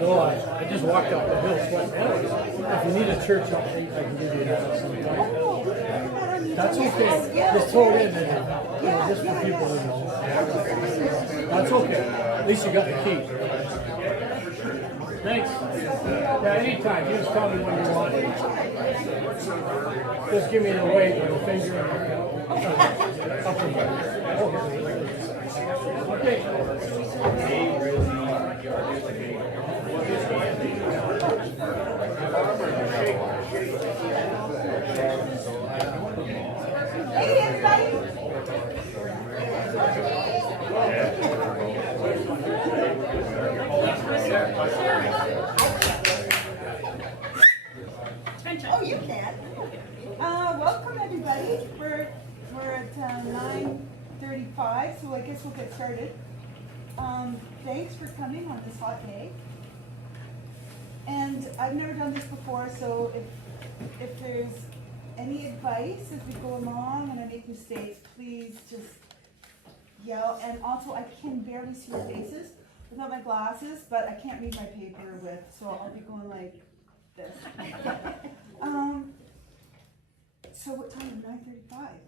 No, I just walked up the hill sweating. If you need a church update, I can give you that at some point. That's okay. Just throw it in there, just for people to know. That's okay. At least you got the key. Thanks. Yeah, anytime. You just tell me when you want it. Just give me the weight with the finger. Up and down. Okay. Hey, everybody! Oh, you can. Welcome, everybody. We're at 9:35, so I guess we'll get started. Thanks for coming on this hot day. And I've never done this before, so if there's any advice as we go along and I make mistakes, please just yell. And also, I can barely see your faces without my glasses, but I can't read my paper with, so I'll be going like this. So what time? 9:35.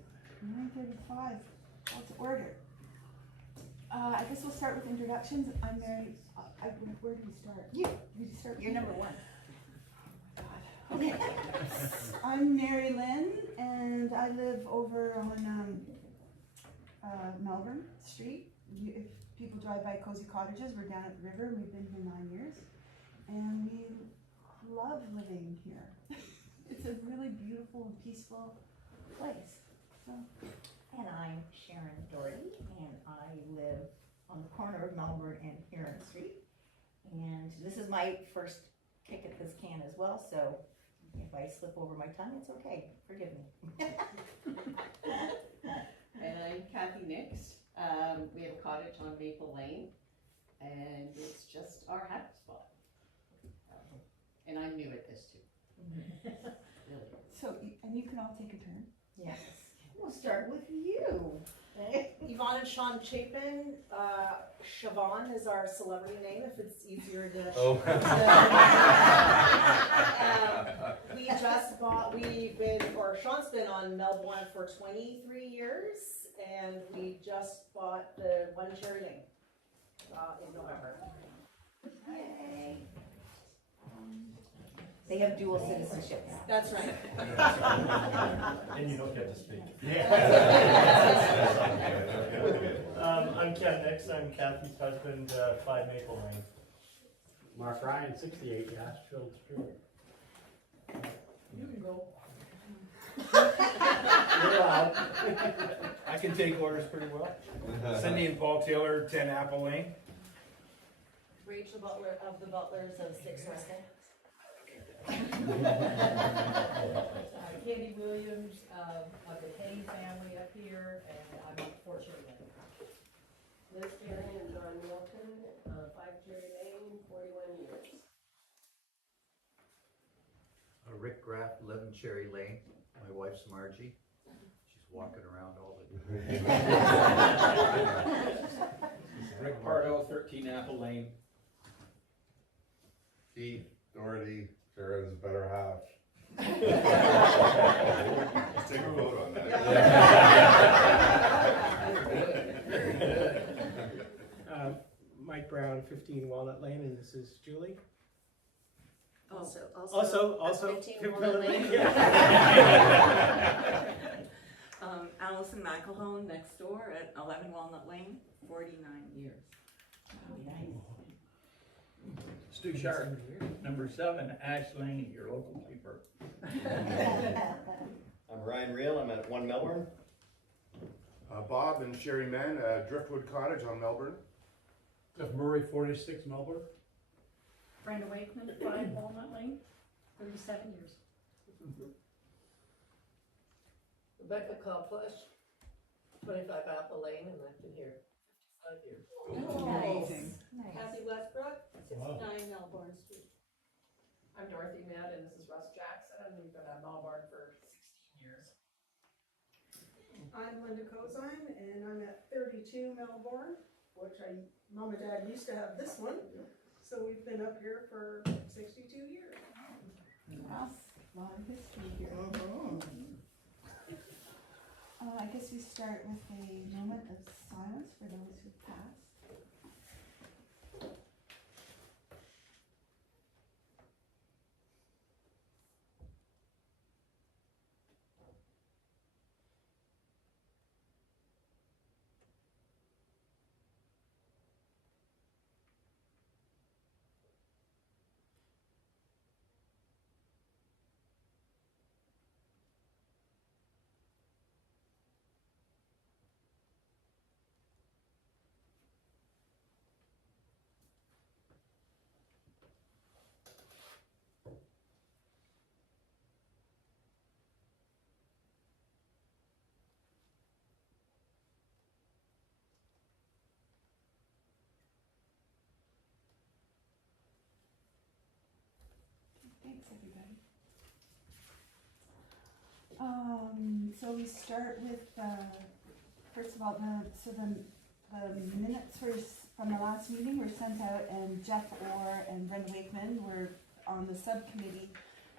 9:35. Call to order. I guess we'll start with introductions. I'm Mary. Where do we start? You start. You're number one. Okay. I'm Mary Lynn, and I live over on Melbourne Street. If people drive by Cozy Cottages, we're down at the river, and we've been here 9 years. And we love living here. It's a really beautiful and peaceful place. So. And I'm Sharon Doherty, and I live on the corner of Melbourne and Huron Street. And this is my first kick at this can as well, so if I slip over my tongue, it's okay. Forgive me. And I'm Kathy Nix. We have a cottage on Maple Lane, and it's just our happy spot. And I'm new at this too. Really. So, and you can all take a turn. Yes. We'll start with you. Yvonne and Sean Chapin. Siobhan is our celebrity name if it's easier to. Oh. Sean's been on Melbourne for 23 years, and we just bought the one cherry lane in November. Yay. They have dual citizenships. That's right. And you don't get to speak. I'm Ken Nix. I'm Kathy's husband, 5 Maple Lane. Mark Ryan, 68 Ashfield Street. You can go. You're allowed. I can take orders pretty well. Cindy and Paul Taylor, 10 Apple Lane. Rachel Butler of the Butlers of 6 West End. Candy Williams, of the Hay family up here, and I'm unfortunately. Liz Perry and John Milton, 5 Cherry Lane, 41 years. Rick Graff, 11 Cherry Lane. My wife's Margie. She's walking around all the Rick Pardo, 13 Apple Lane. Keith, Doherty, Sharon's better half. Let's take a vote on that. Mike Brown, 15 Walnut Lane, and this is Julie. Also Also 15 Walnut Lane. Yeah. Allison McElhone next door at 11 Walnut Lane, 49 years. Stu Sharp, number 7, Ash Lane, your local paper. I'm Ryan Reel, I'm at 1 Melbourne. Bob and Sherry Mann, Driftwood Cottage on Melbourne. Jeff Murray, 46 Melbourne. Brenda Wakeman, 5 Walnut Lane, 37 years. Rebecca Copplish, 25 Apple Lane, and I've been here 55 years. Nice. Kathy Westbrook, 69 Wow. Melbourne Street. I'm Dorothy Matt, and this is Russ Jackson, and we've been at Melbourne for 16 years. I'm Linda Cozine, and I'm at 32 Melbourne, which Mom and Dad used to have this one. So we've been up here for 62 years. Wow, a lot of history here. I guess we start with a moment of silence for those who've passed. Thanks, everybody. So we start with, first of all, the minutes from the last meeting were sent out, and Jeff Orr and Brenda Wakeman were on the subcommittee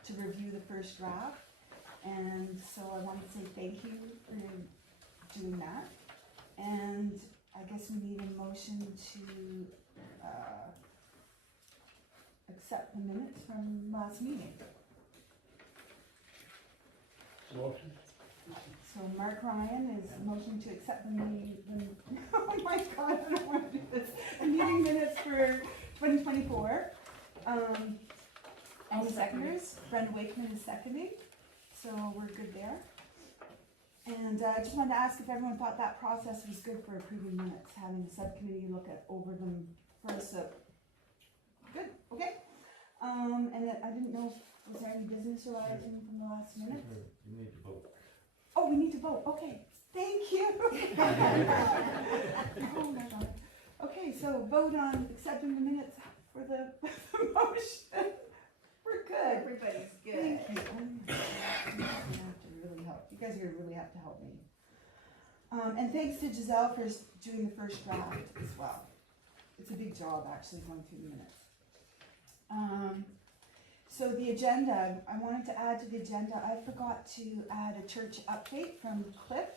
to review the first draft. And so I want to say thank you for doing that. And I guess we need a motion to accept the minutes from last meeting. Motion. So Mark Ryan is motion to accept the meeting, oh my God, I don't want to do this, the meeting minutes for 2024. Any seconders? Brenda Wakeman is seconding, so we're good there. And I just wanted to ask if everyone thought that process was good for approving minutes, having the subcommittee look over them first. So good, okay. And then I didn't know, was there any business arising from the last minute? You need to vote. Oh, we need to vote, okay, thank you. Oh my God. Okay, so vote on accepting the minutes for the motion. We're good. Everybody's good. Thank you. You have to really help. You guys really have to help me. And thanks to Giselle for doing the first draft as well. It's a big job actually going through the minutes. So the agenda, I wanted to add to the agenda, I forgot to add a church update from Cliff.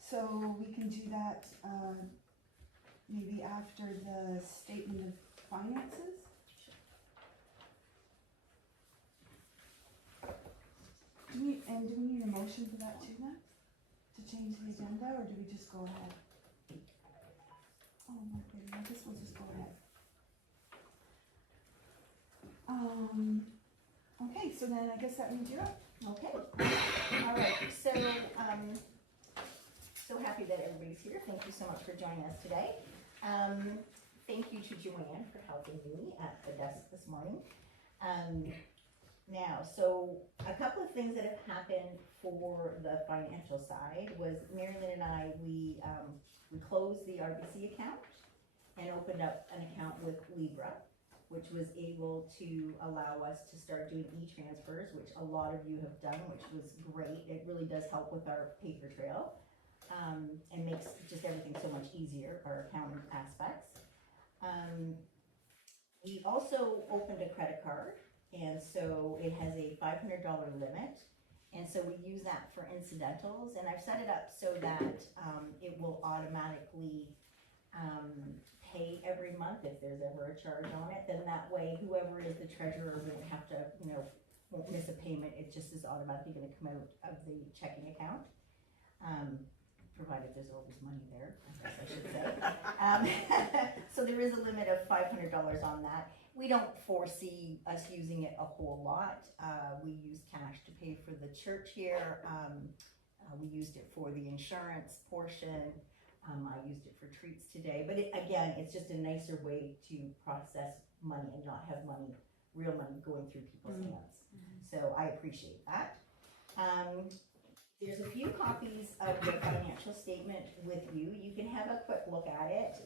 So we can do that maybe after the statement of finances. Do we need a motion for that too then? To change the agenda, or do we just go ahead? Oh my goodness, I guess we'll just go ahead. Okay, so then I guess that means you're up. Okay. All right. So happy happy that everybody's here. Thank you so much for joining us today. Thank you to Joanne for helping me at the desk this morning. Now, so a couple of things that have happened for the financial side was Marilyn and I, we closed the RBC account and opened up an account with Libra, which was able to allow us to start doing e-transfers, which a lot of you have done, which was great. It really does help with our paper trail, and makes just everything so much easier, our accounting aspects. We also opened a credit card, and so it has a $500 limit, and so we use that for incidentals, and I've set it up so that it will automatically pay every month if there's ever a charge on it. Then that way, whoever is the treasurer won't have to, won't miss a payment. It just is automatically going to come out of the checking account, provided there's always money there, I guess I should say. So there is a limit of $500 on that. We don't foresee us using it a whole lot. We use cash to pay for the church here. We used it for the insurance portion. I used it for treats today, but again, it's just a nicer way to process money and not have money, real money, going through people's hands. So I appreciate that. There's a few copies of the financial statement with you. You can have a quick look at it.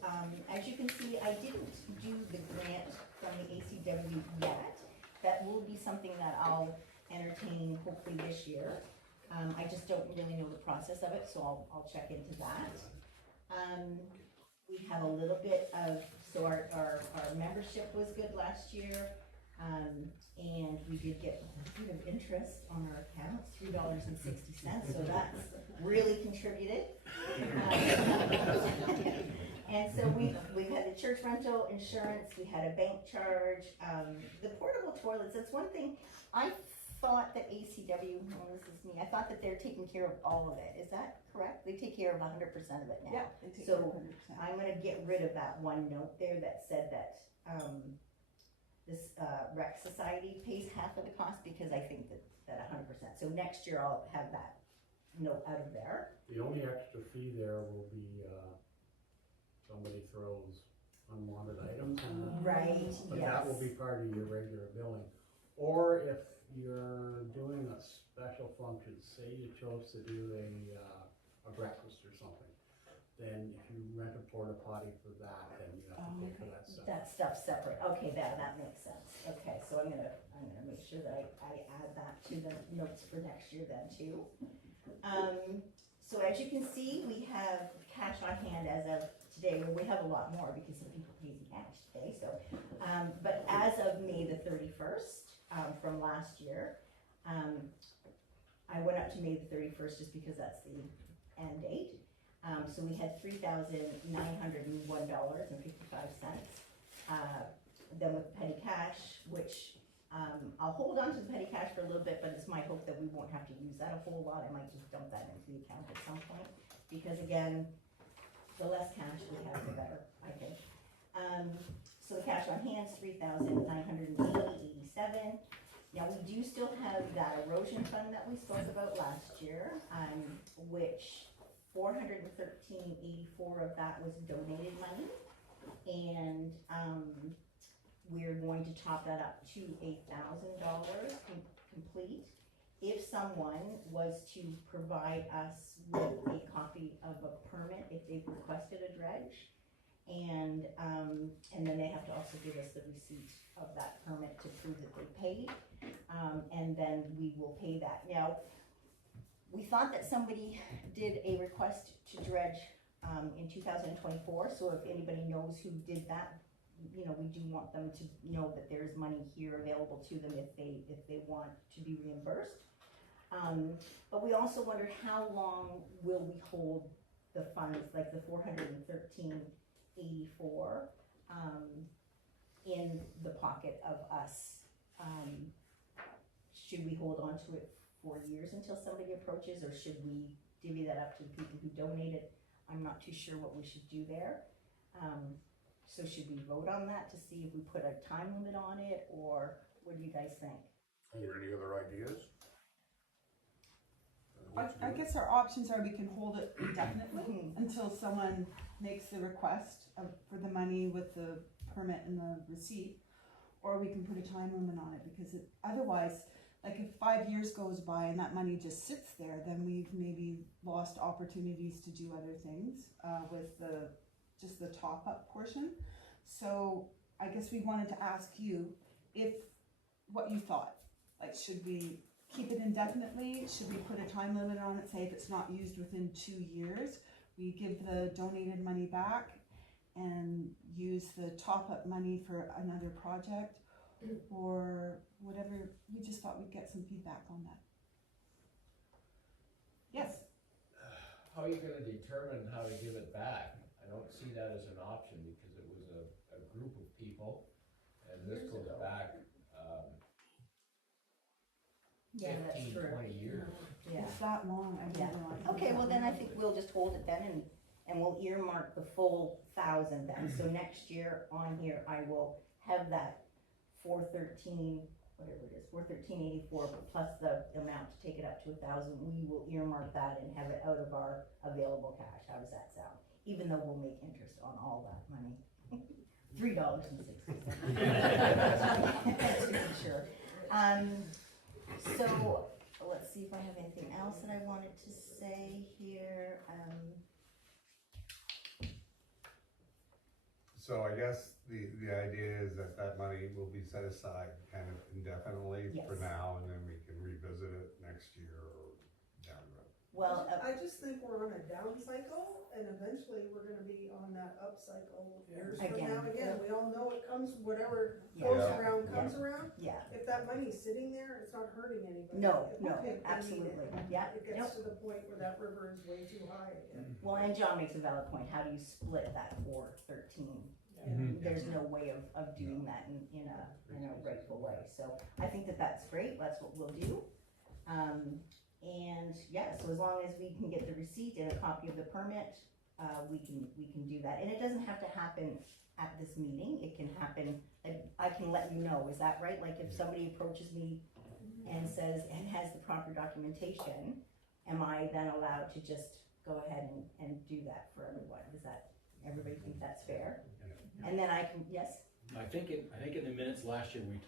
As you can see, I didn't do the grant from the ACW yet. That will be something that I'll entertain hopefully this year. I just don't really know the process of it, so I'll check into that. We have a little bit of, so our membership was good last year, and we did get a bit of interest on our accounts, $3.60, so that's really contributed. And so we've had the church rental, insurance, we had a bank charge, the portable toilets. That's one thing I thought that ACW, well, this is me, I thought that they're taking care of all of it. Is that correct? They take care of 100% of it now. Yeah, they take care of 100%. I'm gonna get rid of that one note there that said that, this, rec society pays half of the cost, because I think that 100%. So next year I'll have that note out of there. The only extra fee there will be, somebody throws unwanted items in there. Right, But yes. that will be part of your regular billing. Or if you're doing a special function, say you chose to do a breakfast or something, then if you rent a porta potty for that, then you have to pay for that stuff. That stuff's separate. Okay, that makes sense. Okay, so I'm gonna make sure that I add that to the notes for next year then too. So as you can see, we have cash on hand as of today. Well, we have a lot more because some people paid in cash today. So, but as of May the 31st, from last year, I went up to May the 31st just because that's the end date. So we had $3,901.55. Then with petty cash, which I'll hold on to the petty cash for a little bit, but it's my hope that we won't have to use that a whole lot. I might just dump that into the account at some point, because again, the less cash we have, the better, I think. So the cash on hand is $3,980.87. Now we do still have that erosion fund that we spoke about last year, which $413.84 of that was donated money, and we're going to top that up to $1,000 complete. If someone was to provide us with a copy of a permit, if they've requested a dredge, and then they have to also give us the receipt of that permit to prove that they paid, and then we will pay that. Now, we thought that somebody did a request to dredge in 2024, so if anybody knows who did that, we do want them to know that there's money here available to them if they want to be reimbursed. But we also wondered how long will we hold the funds, like the $413.84, in the pocket of us. Should we hold on to it for years until somebody approaches, or should we divvy that up to the people who donated? I'm not too sure what we should do there. So should we vote on that to see if we put a time limit on it, or what do you guys think? Are there any other ideas? I guess our options are we can hold it indefinitely until someone makes the request for the money with the permit and the receipt, or we can put a time limit on it, because otherwise, like if 5 years goes by and that money just sits there, then we've maybe lost opportunities to do other things with just the top up portion. So I guess we wanted to ask you what you thought. Like, should we keep it indefinitely? Should we put a time limit on it? Say if it's not used within 2 years, we give the donated money back and use the top-up money for another project, or whatever. We just thought we'd get some feedback on that. Yes? How are you gonna determine how to give it back? I don't see that as an option, because it was a group of people, and this goes back, 15, 20 years. Yeah. It's that long, I didn't realize. it was Okay, that well then I long. think we'll just hold it then, and we'll earmark the full 1,000 then. So next year on here, I will have that 413, whatever it is, 413.84 plus the amount to take it up to 1,000. We will earmark that and have it out of our available cash. How does that sound? Even though we'll make interest on all that money. $3.60. To be sure. So let's see if I have anything else that I wanted to say here. So I guess the idea is that that money will be set aside kind of indefinitely for Yes. now, and then we can revisit it next year or down the road. Well, I just think we're on a down cycle, and eventually we're gonna be on that up cycle years from Again. now again. We all know it comes, whatever Yeah. goes Yeah. around comes around. yeah, If that money's sitting there, it's not hurting anybody. no, If no, people need it, absolutely, yeah, It nope. gets to the point where that river is way too high again. Well, and John makes a valid point. How do you split that 413? There's no way of doing that in a rightful way. So I think that's great. That's what we'll do. And yeah, so as long as we can get the receipt and a copy of the permit, we can do that. And it doesn't have to happen at this meeting. It can happen, I can let you know. Is that right? Like if somebody approaches me and says, and has the proper documentation, am I then allowed to just go ahead and do that for everyone? Does everybody think that's fair? And then I can, yes? I think in the minutes last year, we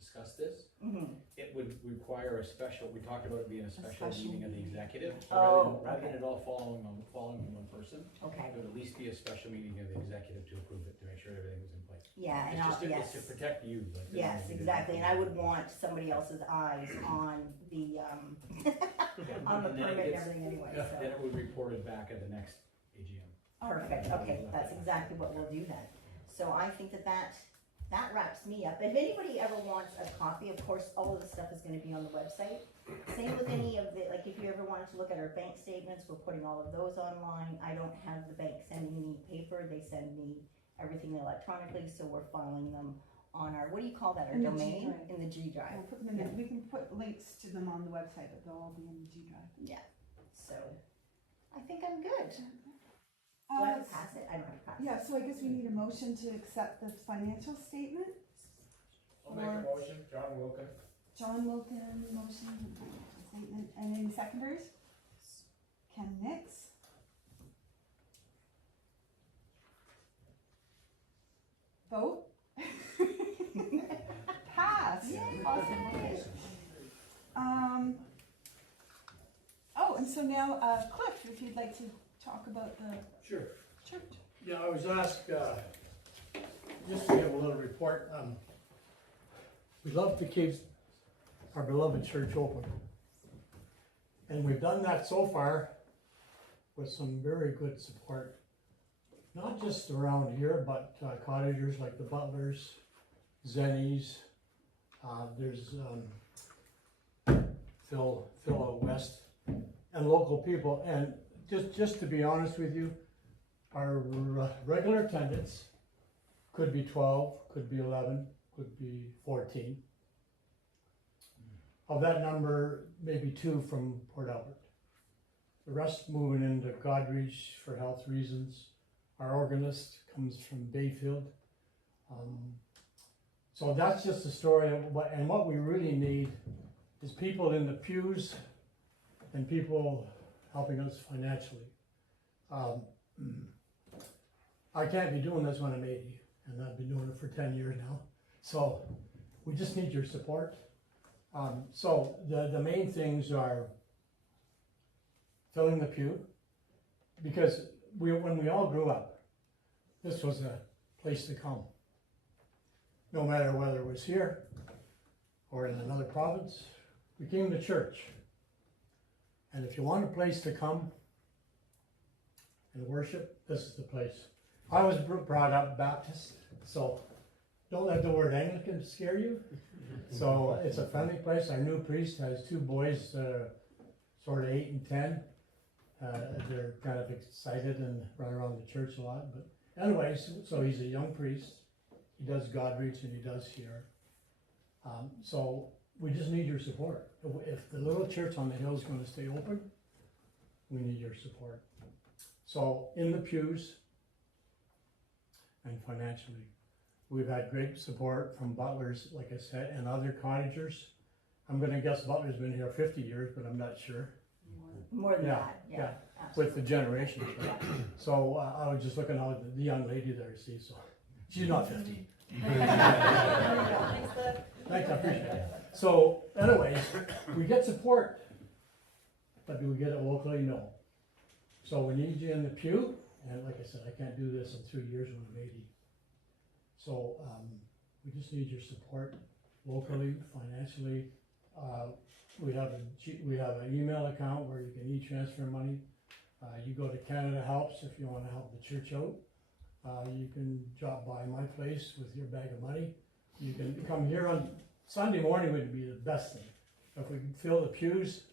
discussed this. Mm-hmm. It would require a special, we talked about it being a special meeting of the executive. Oh, Rather okay. than it all falling on one person. Okay. It would at least be a special meeting of the executive to approve it, to make sure everything was in place. Yeah, and It's to protect you. Like, yes, exactly, and I would want somebody else's eyes on the, on the And then it permit and gets- everything anyway, Then so. it would report it back at the next AGM. Perfect, okay, that's exactly what we'll do then. So I think that wraps me up. If anybody ever wants a copy, of course, all of the stuff is gonna be on the website. Same with any of the, like if you ever wanted to look at our bank statements, we're putting all of those online. I don't have the bank sending me paper, they send me everything electronically, so we're filing them on our, what do you call that, our In the G domain? drive. In the G drive. We'll put them in we can put links to them on the website, but they'll all be in the G drive. Yeah, so I think I'm good. Do I have to pass it? I don't have to pass it. Yeah, so I guess we need a motion to accept the financial statement. I'll make a motion, John Wilkin. John Wilkin, motion, financial statement, and any seconders? Ken Nix. Vote. Pass. Awesome, okay. Oh, and so now, Cliff, if you'd like to talk about the Sure. church. Yeah, I was asked, just to give a little report, we love to keep our beloved church open. And we've done that so far with some very good support. Not just around here, but cottagers like the Butlers, Zennies, there's Phil out west, and local people. And just to be honest with you, our regular attendance could be 12, could be 11, could be 14. Of that number, maybe 2 from Port Albert. The rest moving into Godrich for health reasons. Our organist comes from Bayfield. So that's just the story of what we really need is people in the pews and people helping us financially. I can't be doing this when I'm 80, and I've been doing it for 10 years now. So we just need your support. So the main things are filling the pew, because when we all grew up, this was a place to come. No matter whether it was here or in another province, we came to church. And if you want a place to come and worship, this is the place. I was brought up Baptist, so don't let the word Anglican scare you. So it's a friendly place. Our new priest has 2 boys, sort of 8 and 10. They're kind of excited and run around the church a lot. But anyways, so he's a young priest. He does God Reach and he does here. So we just need your support. If the little church on the hill is going to stay open, we need your support. So in the pews and financially, we've had great support from butlers, like I said, and other cottagers. I'm going to guess Butler's been here 50 years, but I'm not sure. More than that, yeah. With the generations. Right? So I was just looking at the young lady there, see, so she's not 50. Thanks, I appreciate it. So anyways, we get support, but do we get it locally? No. So we need you in the pew, and like I said, I can't do this in 3 years when I'm 80. So we just need your support locally, financially. We have an email account where you can e-transfer money. You go to Canada Helps if you want to help the church out. You can drop by my place with your bag of money. You can come here on Sunday morning would be the best thing. If we can fill the pews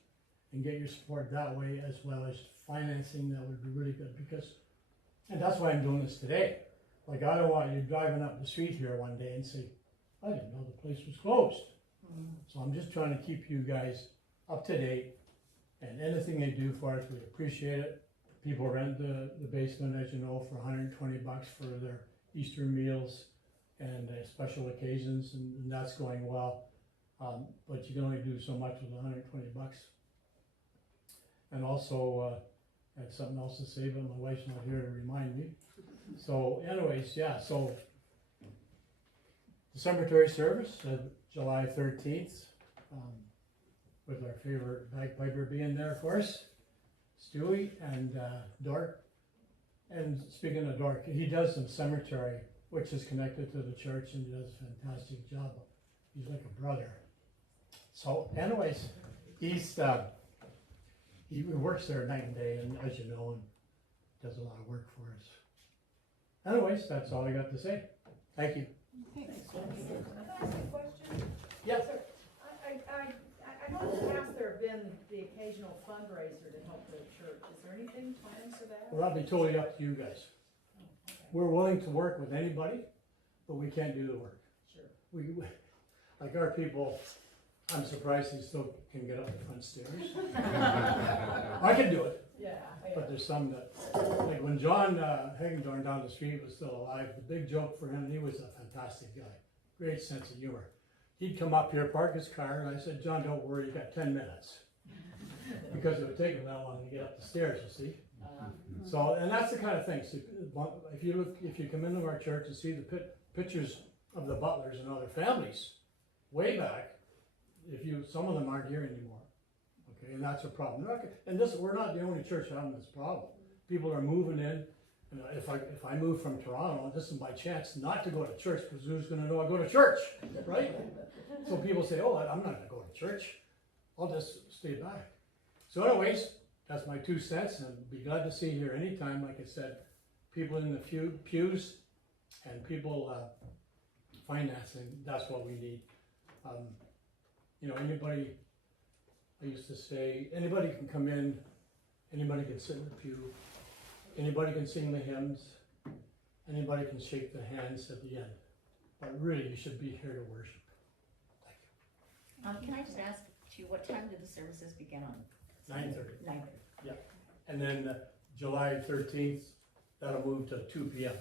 and get your support that way, as well as financing, that would be really good, because, and that's why I'm doing this today. Like, I don't want you driving up the street here one day and say, I didn't know the place was closed. So I'm just trying to keep you guys up to date, and anything they do for us, we appreciate it. People rent the basement, as you know, for $120 for their Easter meals and special occasions, and that's going well. But you can only do so much with $120. And also, I had something else to say, but my wife's not here to remind me. So anyways, yeah, so the cemetery service, July 13th, with our favorite bagpiper being there for us, Stewie and Dork. And speaking of Dork, he does some cemetery, which is connected to the church, and he does a fantastic job. He's like a brother. So anyways, he works there night and day, and as you know, and does a lot of work for us. Anyways, that's all I got to say. Thank you. Can I ask a question? Yes. Sir, I know in the past there have been the occasional fundraiser to help the church. Is there anything planned for that? Well, that'll be totally up to you guys. We're willing to work with anybody, but we can't do the work. Sure. We like our people, I'm surprised he still can get up the front stairs. I can do it. Yeah. But there's some that, like when John Hagendorn down the street was still alive, the big joke for him, he was a fantastic guy. Great sense of humor. He'd come up here, park his car, and I said, John, don't worry, you got 10 minutes. Because it would take him that long to get up the stairs, you see. So, and that's the kind of thing. So if you come into our church and see the pictures of the butlers and other families way back, some of them aren't here anymore. Okay, and that's a problem. And we're not the only church having this problem. People are moving in. And if I move from Toronto, this is my chance not to go to church, because who's going to know I go to church, right? So people say, oh, I'm not going to go to church. I'll just stay back. So anyways, that's my 2 cents, and I'd be glad to see you here anytime. Like I said, people in the pews and people financing, that's what we need. Anybody, I used to say, anybody can come in, anybody can sit in the pew, anybody can sing the hymns, anybody can shake the hands at the end. But really, you should be here to worship. Thank you. Can I just ask you, what time do the services begin on? 9:30. 9:30. Yeah. And then July 13th, that'll move to 2 p.m.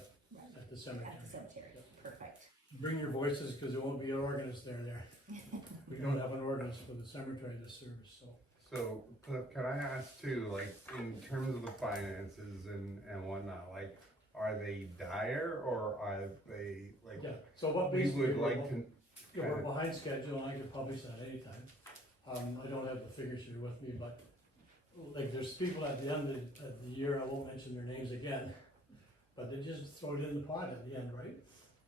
At the cemetery. At the cemetery. Perfect. Bring your voices, because there won't be an organist there. We don't have an organist for the cemetery this service, so So, Cliff, can I ask too, like, in terms of the finances and whatnot, like, are they dire or are they, like, Yeah, so what we basically, would like to, yeah, we're behind schedule, and I could publish that anytime. I don't have the figures here with me, but, like, there's people at the end of the year, I won't mention their names again, but they just throw it in the pot at the end, right?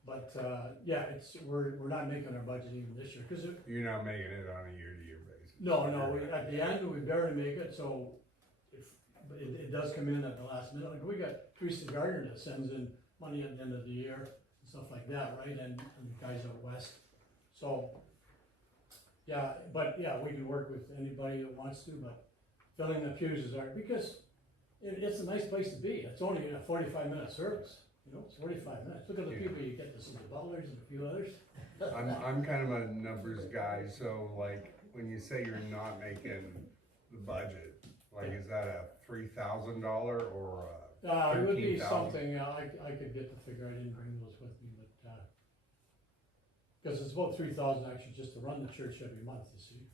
But, yeah, we're not making our budget even this year, cause you're not making it on a year-to-year basis? no, at the end, we barely make it, so it does come in at the last minute. Like, we got Teresa Gardner that sends in money at the end of the year and stuff like that, right? And the guys out west. So, yeah, but yeah, we can work with anybody that wants to, but filling the pews is hard because it's a nice place to be. It's only a 45-minute service. You know, it's 45 minutes. Look at the people you get to see, the butlers and a few others. I'm kind of a numbers guy, so like, when you say you're not making the budget, like, is that a $3,000 or a It would be $13,000? something, I could get the figure, I didn't bring those with me, but, cause it's about 3,000 actually just to run the church every month, you see.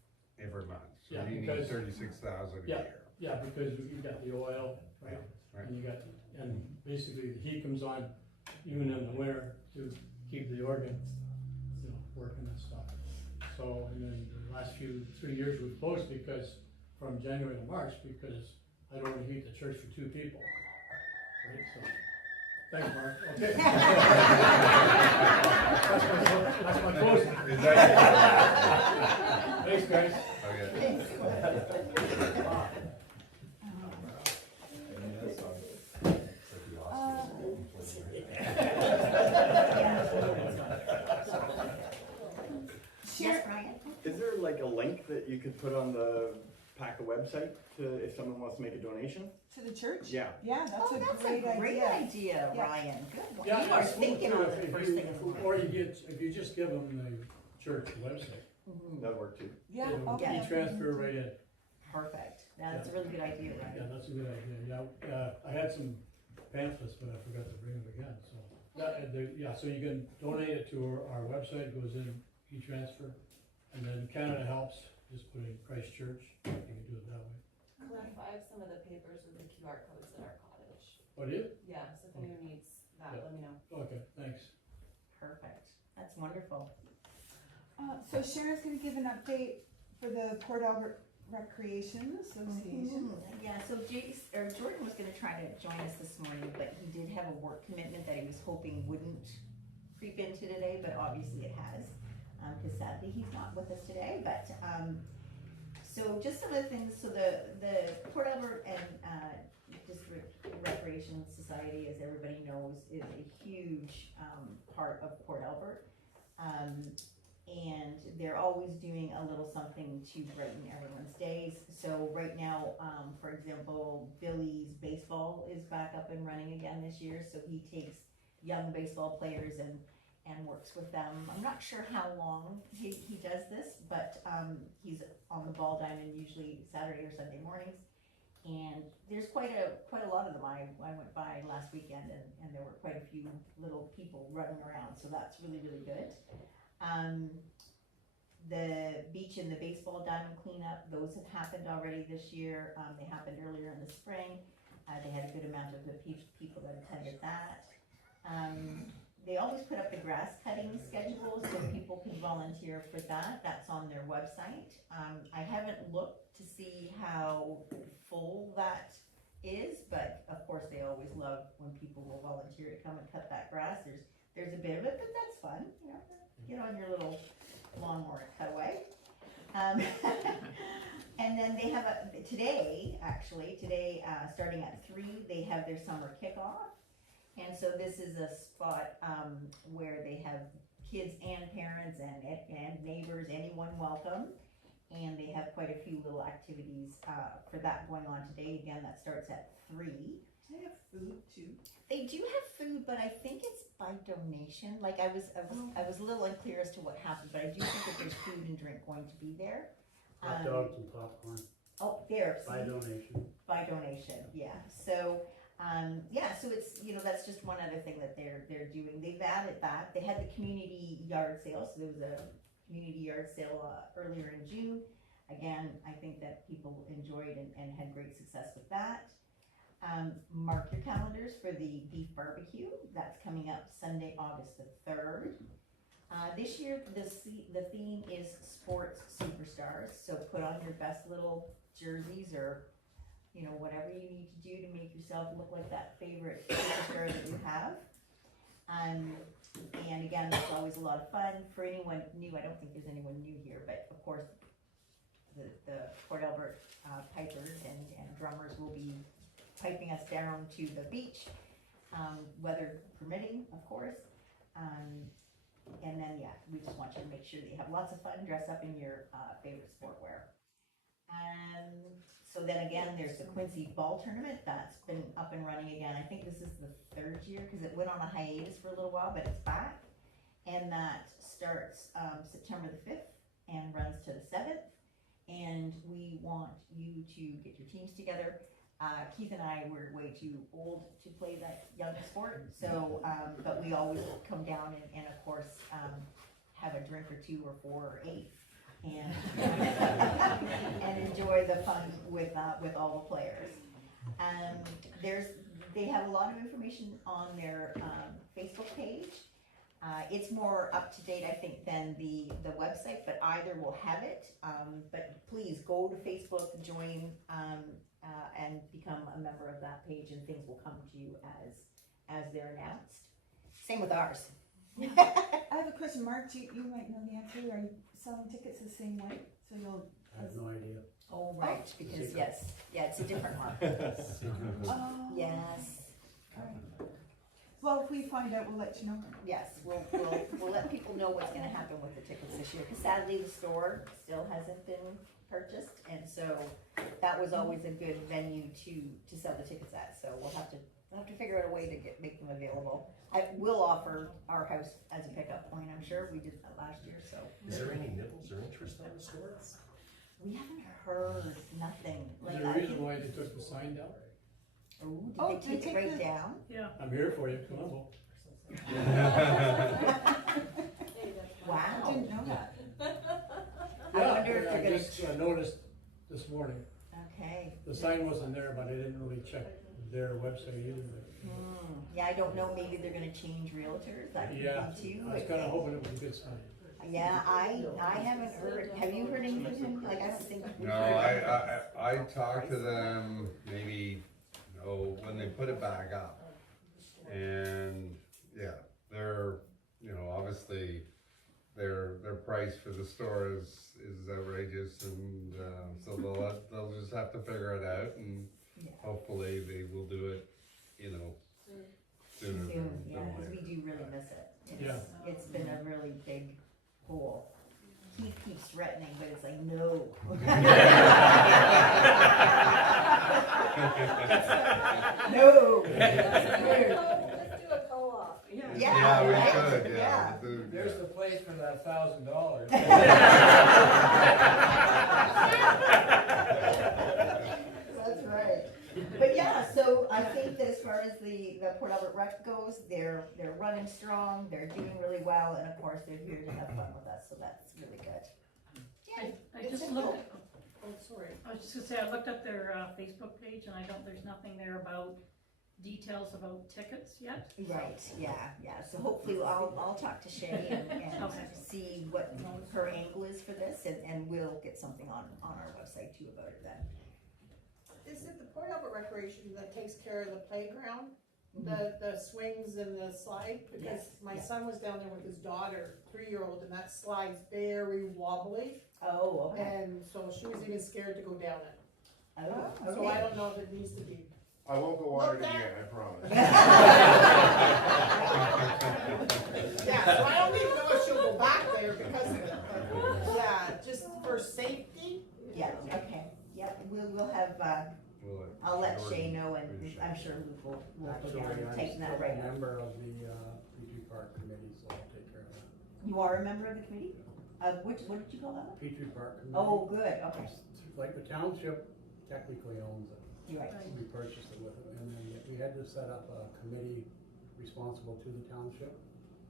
Every month, so Yeah, you need because- 36,000 a Yeah. year. Yeah, because you got the oil, right? Right. And you got, and basically the heat comes on even in the winter to keep the organ, you know, working and stuff. So, and then the last 3 years we've closed because, from January to March, because I don't want to heat the church for 2 people. Right, so, thanks, Mark, okay. That's my closing. Is that- Thanks, guys. Okay. Yes, Brian? Is there like a link that you could put on the Paca website to, if someone wants to make a donation? To the church? Yeah. Yeah, that's a That's great a great idea. idea, Yeah. Ryan. Good one. Yeah, You are that's cool, thinking too, on if the you- first thing in the morning. Or if you just give them the church website. That'd work too. Yeah, It'll okay. e-transfer right in. Perfect. That's a really good idea, Yeah, Ryan. that's a good idea, yeah, I had some pamphlets, but I forgot to bring them again, so. Yeah, so you can donate it to our website, it goes in e-transfer, and then Canada Helps, just put in Christchurch, you can do it that way. Cliff, I have some of the papers with the QR codes at our cottage. What do you? Yeah, so if anyone needs that, Yeah. let me know. Okay, thanks. Perfect. That's wonderful. So Sharon's gonna give an update for the Port Albert Recreation Association. Yeah, so Jordan was gonna try to join us this morning, but he did have a work commitment that he was hoping wouldn't creep into today, but obviously it has. Cause sadly he's not with us today, but, so just some of the things, so the Port Albert and, District Recreation Society, as everybody knows, is a huge, part of Port Albert. And they're always doing a little something to brighten everyone's days. So right now, for example, Billy's baseball is back up and running again this year, so he takes young baseball players and works with them. I'm not sure how long he does this, but he's on the ball diamond usually Saturday or Sunday mornings. And there's quite a lot of them. I went by last weekend and there were quite a few little people running around, so that's really, really good. The beach and the baseball diamond cleanup, those have happened already this year. They happened earlier in the spring. They had a good amount of the people that attended that. They always put up the grass cutting schedule so people can volunteer for that. That's on their website. I haven't looked to see how full that is, but of course they always love when people will volunteer to come and cut that grass. There's a bit of it, but that's fun. You know, get on your little lawnmower and cut away. And then they have today, starting at 3, they have their summer kickoff. And so this is a spot where they have kids and parents and neighbors, anyone welcome. And they have quite a few little activities for that going on today. Again, that starts at 3. They have food too. They do have food, but I think it's by donation. Like I was a little unclear as to what happened, but I do think that there's food and drink going to be there. Hot dogs and popcorn. Oh, there. By donation. By donation, yeah. So, so it's, that's just one other thing that they're doing. They've added that. They had the community yard sale, so there was a community yard sale earlier in June. again, I think that people enjoyed and had great success with that. Mark your calendars for the beef barbecue. That's coming up Sunday, August the 3rd. This year, the theme is sports superstars. So put on your best little jerseys or, you know, whatever you need to do to make yourself look like that favorite superstar that you have. And again, it's always a lot of fun. For anyone new, I don't think there's anyone new here, but of course, the Port Albert pipers and drummers will be piping us down to the beach, weather permitting, of course. And then, yeah, we just want you to make sure that you have lots of fun, dress up in your favorite sportwear. So then again, there's the Quincy Ball Tournament that's been up and running again. I think this is the 3rd year because it went on a hiatus for a little while, but it's back. And that starts September the 5th and runs to the 7th. And we want you to get your teams together. Keith and I were way too old to play that young sport, so but we always come down and of course have a drink or 2 or 4 or 8 and enjoy the fun with all the players. They have a lot of information on their Facebook page. It's more up to date, I think, than the website, but either will have it. But please go to Facebook, join, and become a member of that page, and things will come to you as they're announced. Same with ours. I have a question, Mark. You might know the answer. Are you selling tickets the same way? So you'll. I have no idea. Oh, right, because yes, yeah, it's a different mark. Oh. Yes. All right. Well, if we find out, we'll let you know. Yes, we'll let people know what's going to happen with the tickets this year. Because sadly, the store still hasn't been purchased, and so that was always a good venue to sell the tickets at. So we'll have to figure out a way to make them available. I will offer our house as a pickup point. I'm sure we did that last year. So is there any nibbles or interest on the store? We haven't heard nothing. Is there a reason why they took the sign down? Oh, did they take it right down? Yeah. I'm here for you. Come on, Bo. Wow. I didn't know that. I wonder if they're I gonna. just noticed this morning. Okay. The sign wasn't there, but I didn't really check their website either. Yeah, I don't know. Maybe they're gonna change realtors. That could Yeah, be too. I was kind of hoping it was a good sign. Yeah, I haven't heard. Have you heard anything? Like I don't think. No, I talked to them maybe, when they put it back up. And yeah, they're, obviously their price for the store is outrageous, and so they'll just have to figure it out, and hopefully they will do it, sooner than Yeah, later. we do really miss it. Yeah. It's been a really big hole. He keeps threatening, but it's like, no. No. Let's do a co-op. Yeah, we could, yeah. There's the place for that $1,000. That's right. But yeah, so I think that as far as the Port Albert Rec goes, they're running strong, they're doing really well, and of course they're here to have fun with us, so that's really good. Yeah, I it's just simple. looked. Oh, sorry. I was just gonna say I looked up their Facebook page, and there's nothing there about details about tickets yet. Right, yeah. So hopefully I'll talk to Shay and Okay. see what her angle is for this, and we'll get something on our website too about it then. Is it the Port Albert Recreation that takes care of the playground? The swings and the slide? Because my son was down there with his daughter, 3-year-old, and that slide's very wobbly. Oh, okay. And so she was even scared to go down it. Oh, So okay. I don't know if it needs to be. I won't go on it again, I promise. Yeah, so I don't even know if she'll go back there because of it, but, yeah, just for safety. Yeah, okay. Yep, we'll have, I'll let Shay know, and I'm sure Luke will go Actually, down and I'm tighten that still right a up. member of the Petrie Park committee, so I'll take care of that. You are a member of the committee? What did you call that? Petrie Park committee. Oh, good, okay. Like the township technically owns it. You're right. We purchased it with it, and then we had to set up a committee responsible to the township.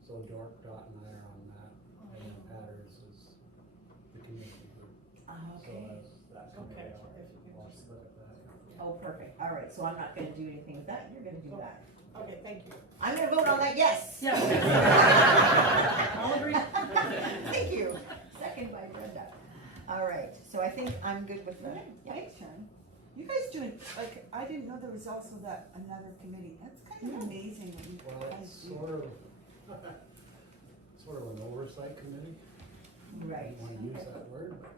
So Dork, Dot, and I are on that, and then Patters is the community group. So that's coming Okay. out. I'll just look at that. Oh, perfect, all right, so I'm not gonna do anything with that, you're gonna do that. Okay, thank you. I'm gonna vote on that, yes. Yeah. All agree. Thank you. Second by Brenda. All right, so I think I'm good with that. Thanks, Sharon. You guys doing, like, I didn't know there was also another committee. That's kind of amazing what you Well, guys it's do. sort of an oversight committee. Right. I don't want to use that word, but,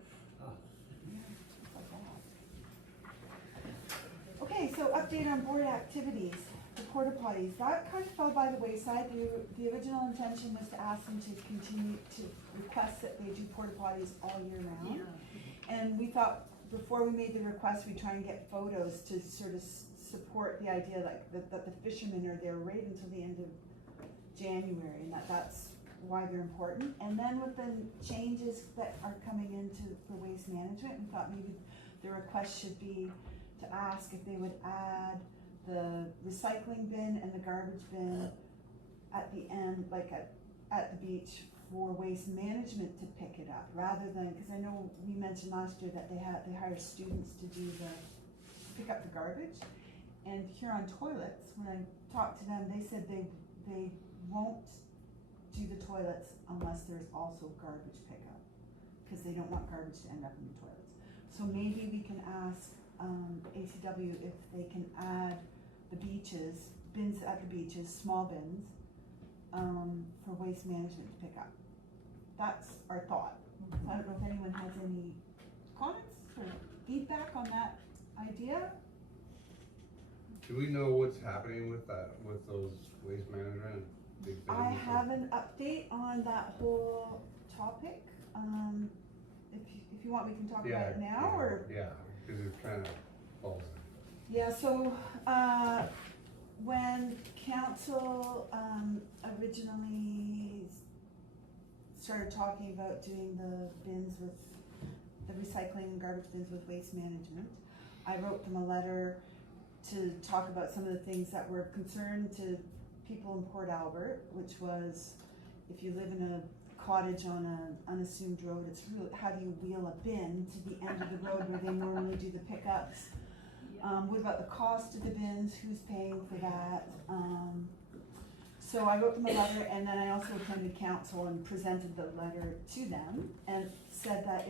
Okay, so update on board activities, the porta potties. That kind of fell by the wayside. The original intention was to ask them to continue to request that they do porta potties all year round. And we thought before we made the request, we'd try and get photos to sort of support the idea like that the fishermen are there right until the end of January, and that's why they're important. And then with the changes that are coming into the waste management, we thought maybe the request should be to ask if they would add the recycling bin and the garbage bin at the end, like at the beach for waste management to pick it up, rather than, because I know we mentioned last year that they hire students to pick up the garbage. And Huron Toilets, when I talked to them, they said they won't do the toilets unless there's also garbage pickup, because they don't want garbage to end up in the toilets. So maybe we can ask ACW if they can add the beaches, bins at the beaches, small bins, for waste management to pick up. That's our thought. I don't know if anyone has any comments or feedback on that idea? Do we know what's happening with that, with those waste management? Big I bins? have an update on that whole topic. If you want, we can talk about it now, or? Yeah, because it kind of falls. Yeah, so, when council, originally started talking about doing the bins with, the recycling and garbage bins with waste management, I wrote them a letter to talk about some of the things that were of concern to people in Port Albert, which was, if you live in a cottage on an unassumed road, it's really, how do you wheel a bin to the end of the road where they normally do the pickups? What about the cost of the bins? Who's paying for that? So I wrote them a letter, and then I also attended council and presented the letter to them and said that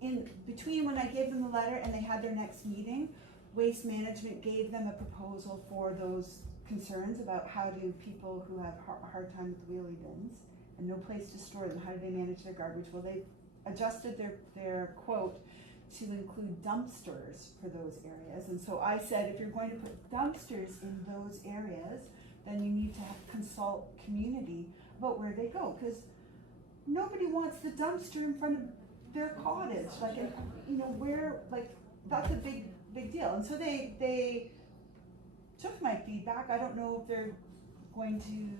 in between when I gave them the letter and they had their next meeting, Waste Management gave them a proposal for those concerns about how do people who have a hard time with wheelie bins and no place to store them, how do they manage their garbage? Well, they adjusted their quote to include dumpsters for those areas. And so I said, if you're going to put dumpsters in those areas, then you need to consult community about where they go, because nobody wants the dumpster in front of their cottage, like, you know, where, like, that's a big deal. And so they took my feedback. I don't know if they're going to,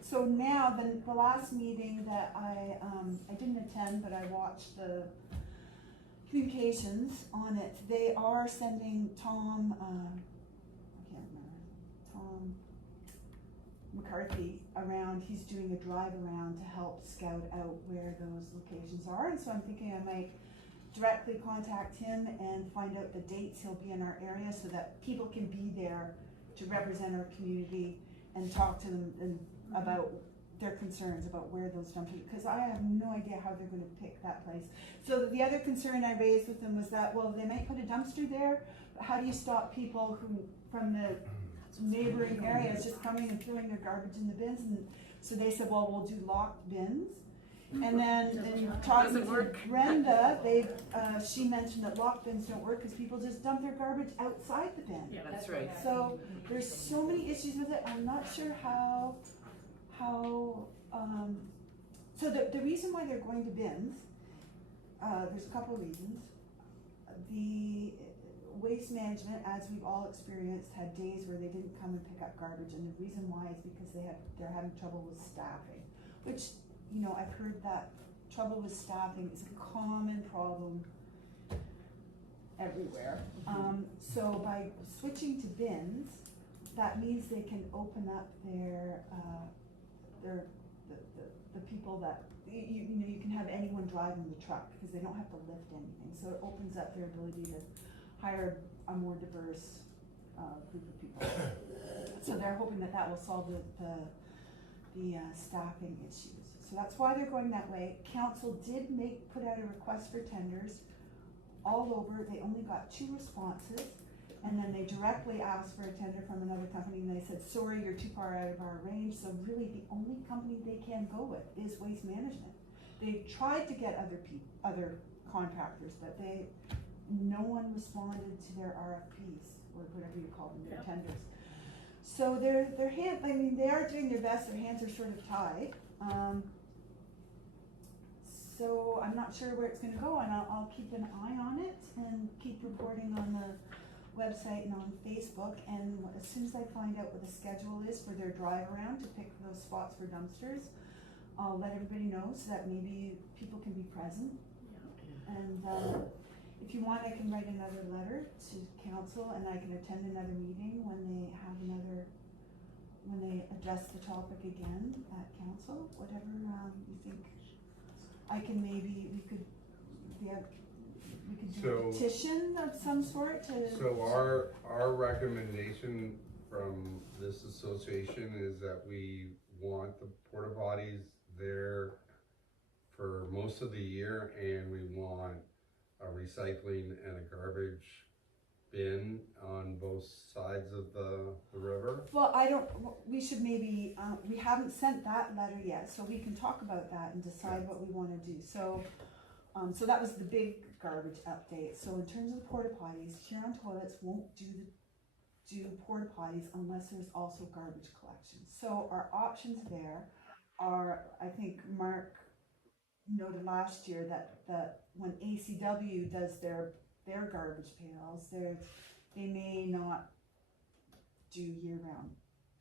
so now the last meeting that I didn't attend, but I watched the communications on it. They are sending Tom, I can't remember, Tom McCarthy around. He's doing a drive around to help scout out where those locations are. And so I'm thinking I might directly contact him and find out the dates he'll be in our area so that people can be there to represent our community and talk to them about their concerns about where those dumpsters, because I have no idea how they're going to pick that place. So the other concern I raised with them was that, well, they might put a dumpster there, but how do you stop people who from the neighboring areas just coming and throwing their garbage in the bins? And so they said, well, we'll do locked bins. And then in talking to Brenda, she mentioned that locked bins don't work because people just dump their garbage outside the bin. Yeah, that's right. So there's so many issues with it. I'm not sure how so the reason why they're going to bins, there's a couple of reasons. The Waste Management, as we've all experienced, had days where they didn't come and pick up garbage, and the reason why is because they're having trouble with staffing, which, you know, I've heard that trouble with staffing is a common problem everywhere. So by switching to bins, that means they can open up the people that you know, you can have anyone driving the truck because they don't have to lift anything. So it opens up their ability to hire a more diverse group of people. So they're hoping that that will solve the staffing issues. So that's why they're going that way. Council did put out a request for tenders all over. They only got 2 responses, and then they directly asked for a tender from another company, and they said, sorry, you're too far out of our range. So really the only company they can go with is Waste Management. They've tried to get other contractors, but no one responded to their RFPs, or whatever you call them, their tenders. So they are doing their best. Their hands are sort of tied. So I'm not sure where it's going to go, and I'll keep an eye on it and keep reporting on the website and on Facebook. And as soon as I find out what the schedule is for their drive around to pick those spots for dumpsters, I'll let everybody know so that maybe people can be present. And if you want, I can write another letter to council, and I can attend another meeting when they address the topic again at council. Whatever you think. I can we could do a petition of some sort to. So our recommendation from this association is that we want the porta potties there for most of the year, and we want a recycling and a garbage bin on both sides of the river. Well, we should maybe, we haven't sent that letter yet, so we can talk about that and decide what we want to do. So, so that was the big garbage update. So in terms of porta potties, Huron Toilets won't do porta potties unless there's also garbage collection. So our options there are, I think Mark noted last year that when ACW does their garbage pails, they may not do year-round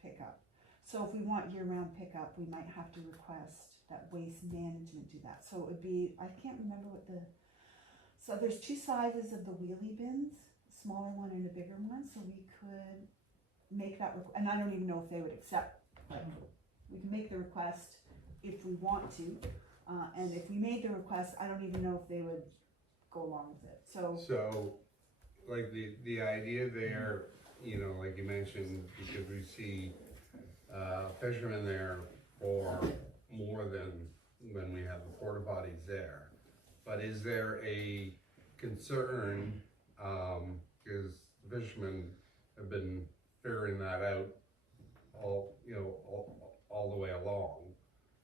pickup. So if we want year-round pickup, we might have to request that Waste Management do that. So it would be, I can't remember so there's 2 sizes of the wheelie bins, a smaller one and a bigger one, so we could make that, and I don't even know if they would accept, but we can make the request if we want to, and if we made the request, I don't even know if they would go along with it. So like the idea there, you know, like you mentioned, because we see fishermen there for more than when we have the porta potties there. But is there a concern, because the fishermen have been figuring that out all the way along.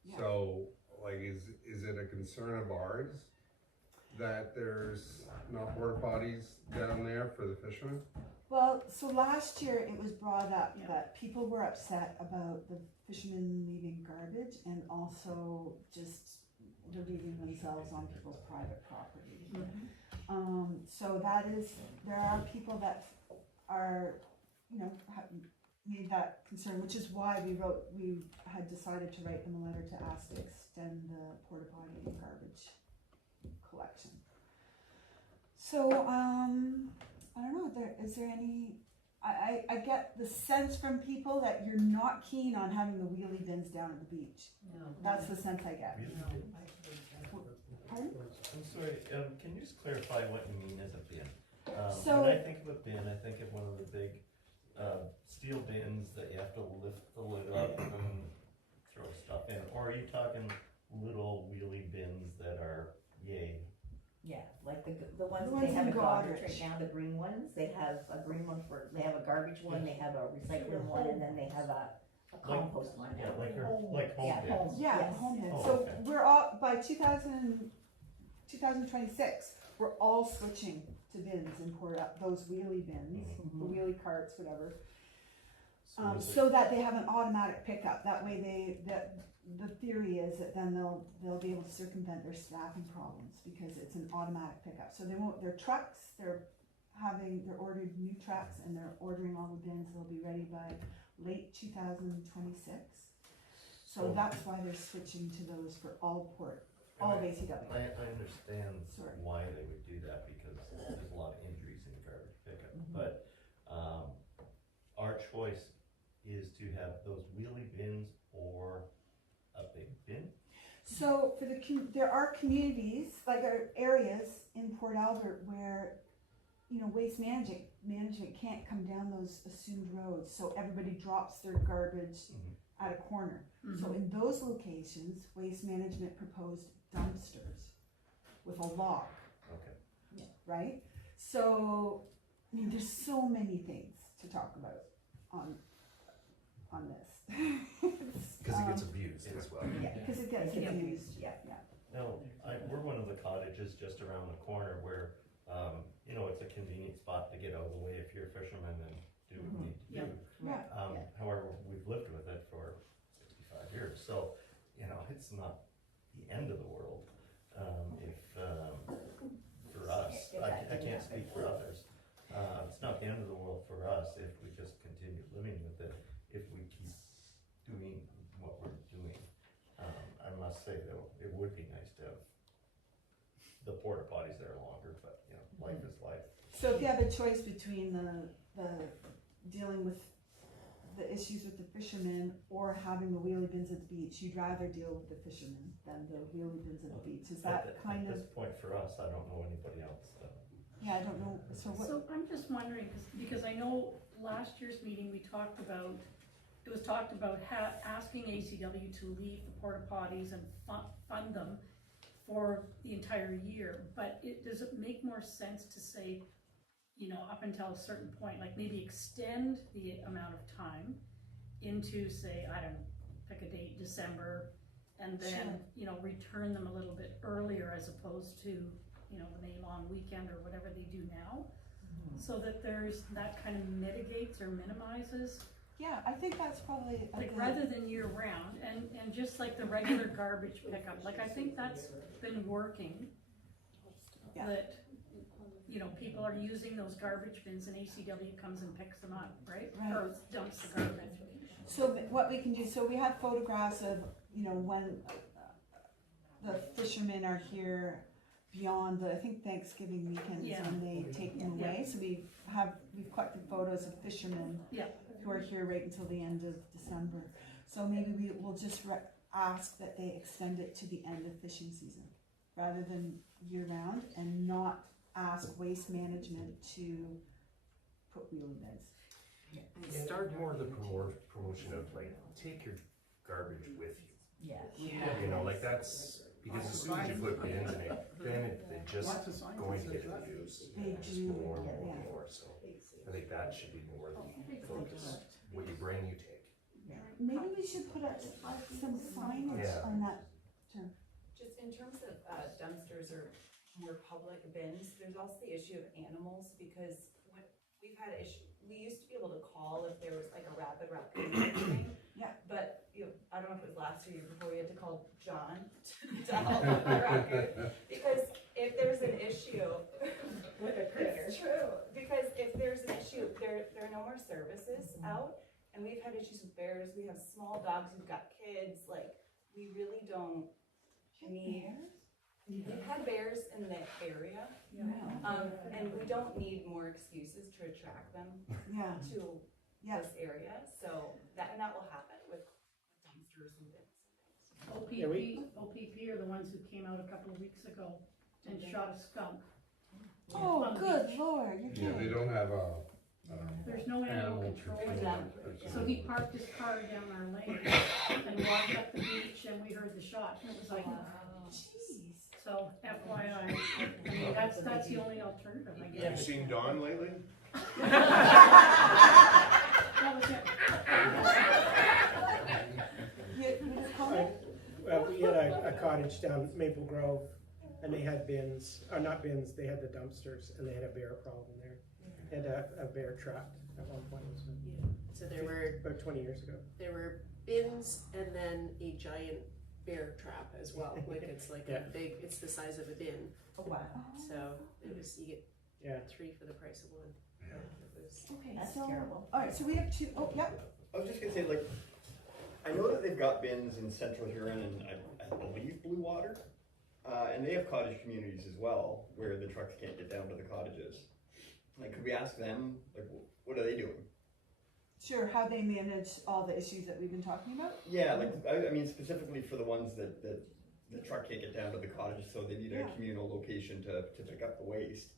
Yeah. So like, is it a concern of ours that there's not porta potties down there for the fishermen? Well, so last year it was brought up that people were upset about the fishermen leaving garbage, and also just they're leaving themselves on people's private property. Mm-hmm. So there are people that are, have made that concern, which is why we had decided to write them a letter to ask to extend the porta potty and garbage collection. So, I don't know, is there any, I get the sense from people that you're not keen on having the wheelie bins down at the beach. No. That's the sense I get. Pardon? I'm sorry, can you just clarify what you mean as a bin? So, when I think of a bin, I think of one of the big steel bins that you have to lift the lid up and throw stuff in. Or are you talking little wheelie bins that are yay? Yeah, like the ones that they have at Goderich right now, the green ones. They have a green one they have a garbage one, they have a recycling one, and then they have a compost one. Yeah, like home bins. Yeah, yes. home bins. Oh, so okay. we're all, by 2026, we're all switching to bins and pour up those wheelie bins, the wheelie carts, whatever. So that they have an automatic pickup. That way the theory is that then they'll be able to circumvent their staffing problems because it's an automatic pickup. So their trucks, they're ordered new trucks, and they're ordering all the bins. They'll be ready by late 2026. So that's why they're switching to those for all of ACW. I understand why they would do that, because there's a lot of injuries in garbage pickup. But our choice is to have those wheelie bins or a big bin. So for there are communities, like areas in Port Albert where, waste management can't come down those assumed roads, so everybody drops their garbage at a corner. So in those locations, waste management proposed dumpsters with a lock. Okay. Yeah. Right? So, there's so many things to talk about on this. Because it gets abused as well. Yeah, because it gets abused, yeah. Now, we're one of the cottages just around the corner where, it's a convenient spot to get out of the way if you're a fisherman and do what you need to do. Yeah. However, we've lived with it for 65 years, so, it's not the end of the world. For us, I can't speak for others. It's not the end of the world for us if we just continue living with it, if we keep doing what we're doing. I must say though, it would be nice to have the porta potties there longer, but life is life. So if you have a choice between the dealing with the issues with the fishermen or having the wheelie bins at the beach, you'd rather deal with the fishermen than the wheelie bins at the beach. Is that kind of? At this point for us, I don't know anybody else. Yeah, I don't know. So what? So I'm just wondering, because I know last year's meeting we talked about, it was talked about asking ACW to leave the porta potties and fund them for the entire year. But does it make more sense to say, up until a certain point, like maybe extend the amount of time into, say, I don't know, pick a date, December, and then, return them a little bit earlier as opposed to, the May long weekend or whatever they do now, so that that kind of mitigates or minimizes. Yeah, I think that's probably rather than year round, and just like the regular garbage pickup, like I think that's been working. Yeah. That, people are using those garbage bins and ACW comes and picks them up, right? Or dumps the garbage. So what we can do, so we have photographs of, when the fishermen are here beyond I think Thanksgiving weekend is when they take them away. So we've collected photos of fishermen who are here right until the end of December. So maybe we will just ask that they extend it to the end of fishing season rather than year round, and not ask waste management to put wheelie bins. And start more of the promotion of take your garbage with you. Yeah. That's because as soon as you put bins in it, then they're just going to get abused. Just more and more and more. So I think that should be more the focus. What you bring, you take. Maybe we should put up some signage on that too. Just in terms of dumpsters or more public bins, there's also the issue of animals, because we've had we used to be able to call if there was like a rabid raccoon or anything. Yeah. But I don't know if it was last year before, you had to call John to help with the raccoon. Because if there's an issue with a critter. It's true. Because if there's an issue, there are no more services out. And we've had issues with bears. We have small dogs who've got kids. We really don't need. We've had bears in the area, and we don't need more excuses to attract them to this area. So that will happen with dumpsters and bins and things. OPP are the ones who came out a couple of weeks ago and shot a skunk. Oh, good Lord! Yeah, they don't have a. There's no animal control. So he parked his car down our lane and walked up the beach, and we heard the shot. And it was like, jeez. So FYI, I mean, that's the only alternative, I guess. Have you seen Dawn lately? That was it. We had a cottage down Maple Grove, and they had bins, or not bins, they had the dumpsters, and they had a bear problem there. They had a bear trapped at one point. So there were about 20 years ago. There were bins and then a giant bear trap as well. It's like a big. It's the size of a bin. Oh wow! So it was you get 3 for the price of 1. Yeah. It was, okay, that's so terrible. All right, so we have 2. Oh, yep. I was just gonna say, I know that they've got bins in Central Huron and I believe Blue Water, and they have cottage communities as well where the trucks can't get down to the cottages. Could we ask them, what are they doing? Sure, how they manage all the issues that we've been talking about? Yeah, I mean specifically for the ones that the truck can't get down to the cottages, so they need a Yeah. communal location to pick up the waste.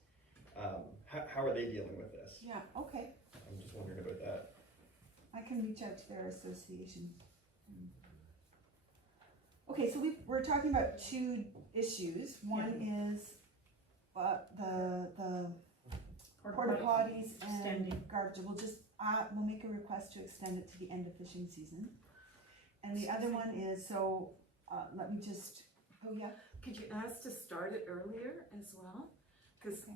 How are they dealing with this? Yeah, okay. I'm just wondering about that. I can reach out to their association. Okay, so we're talking about two issues. One is the porta potties and Extending. garbage. We'll make a request to extend it to the end of fishing season. And the other one is, let me just, oh yeah. Could you ask to start it earlier as well? Because,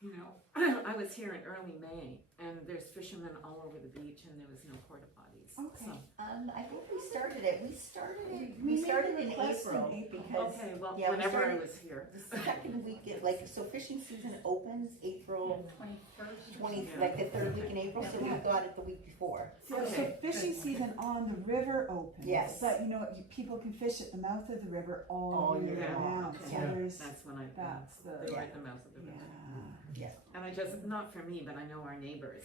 you know, I was here in early May and there's fishermen all over the beach and there was no porta potties. Okay. So. I think we started it We made started a in request in April April. because. Okay, well, yeah, we whenever I started was here. The second week, so fishing season opens April 21st. like the third week in April, so we got it the week before. So fishing season on the river opens. Yes. But people can fish at the mouth of the river all year round. Okay. So there's, That's when that's they were at the mouth of the river. Yeah. And I just, not for me, but I know our neighbors.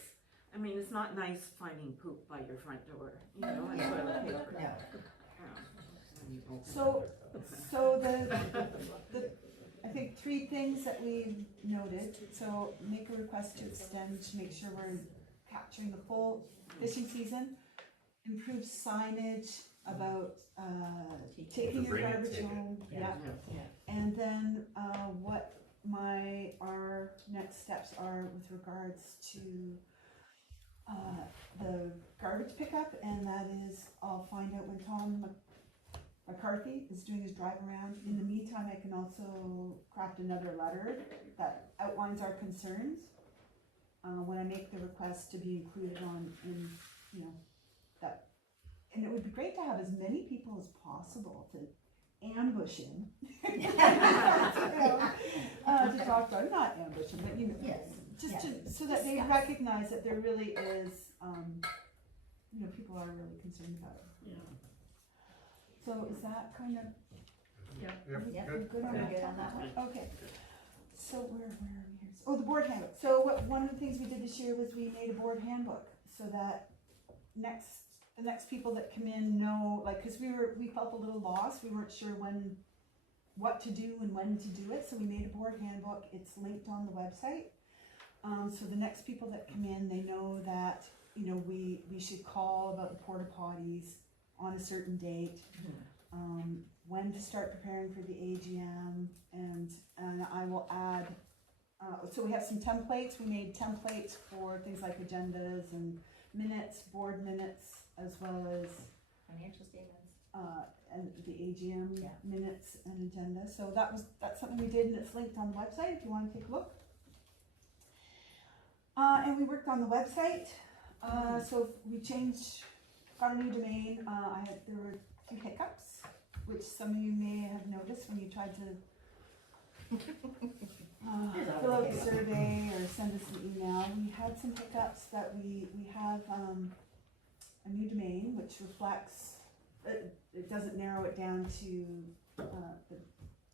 I mean, it's not nice finding poop by your front door, you know, and toilet paper. No. So the I think 3 things that we noted. So make a request to extend to make sure we're capturing the full fishing season. Improve signage about taking your garbage home. Yeah. And then what our next steps are with regards to the garbage pickup, and that is I'll find out when Tom McCarthy is doing his drive around. In the meantime, I can also craft another letter that outlines our concerns when I make the request to be included in that. And it would be great to have as many people as possible to ambush him to talk about, not ambush him, but so that they recognize that there really is, people are really concerned about it. Yeah. So is that kind of, Yeah. we're good on that one? Okay. So where are we here? Oh, the board handbook. So one of the things we did this year was we made a board handbook so that the next people that come in know, because we felt a little lost. We weren't sure what to do and when to do it. So we made a board handbook. It's linked on the website. So the next people that come in, they know that, we should call about the porta potties on a certain date, when to start preparing for the AGM, and I will add, so we have some templates. We made templates for things like agendas and minutes, board minutes, as well as Financial statements. And the AGM minutes and agenda. So that's something we did, and it's linked on the website if you want to take a look. And we worked on the website. So we got a new domain. There were a few hiccups, which some of you may have noticed when you tried to fill out the survey or send us an email. We had some hiccups that we have a new domain, which reflects, it doesn't narrow it down to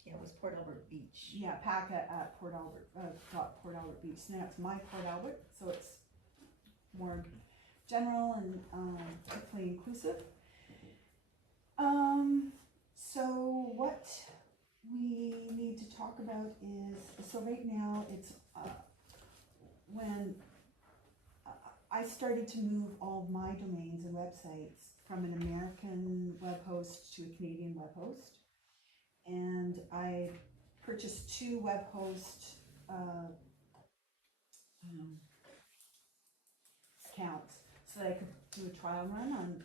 it was Port Albert Beach. Yeah, Paca at Port Albert, Port Albert Beach. Now it's my Port Albert, so it's more general and hopefully inclusive. So what we need to talk about is, so right now it's when I started to move all of my domains and websites from an American web host to a Canadian web host. And I purchased 2 web host accounts so that I could do a trial run on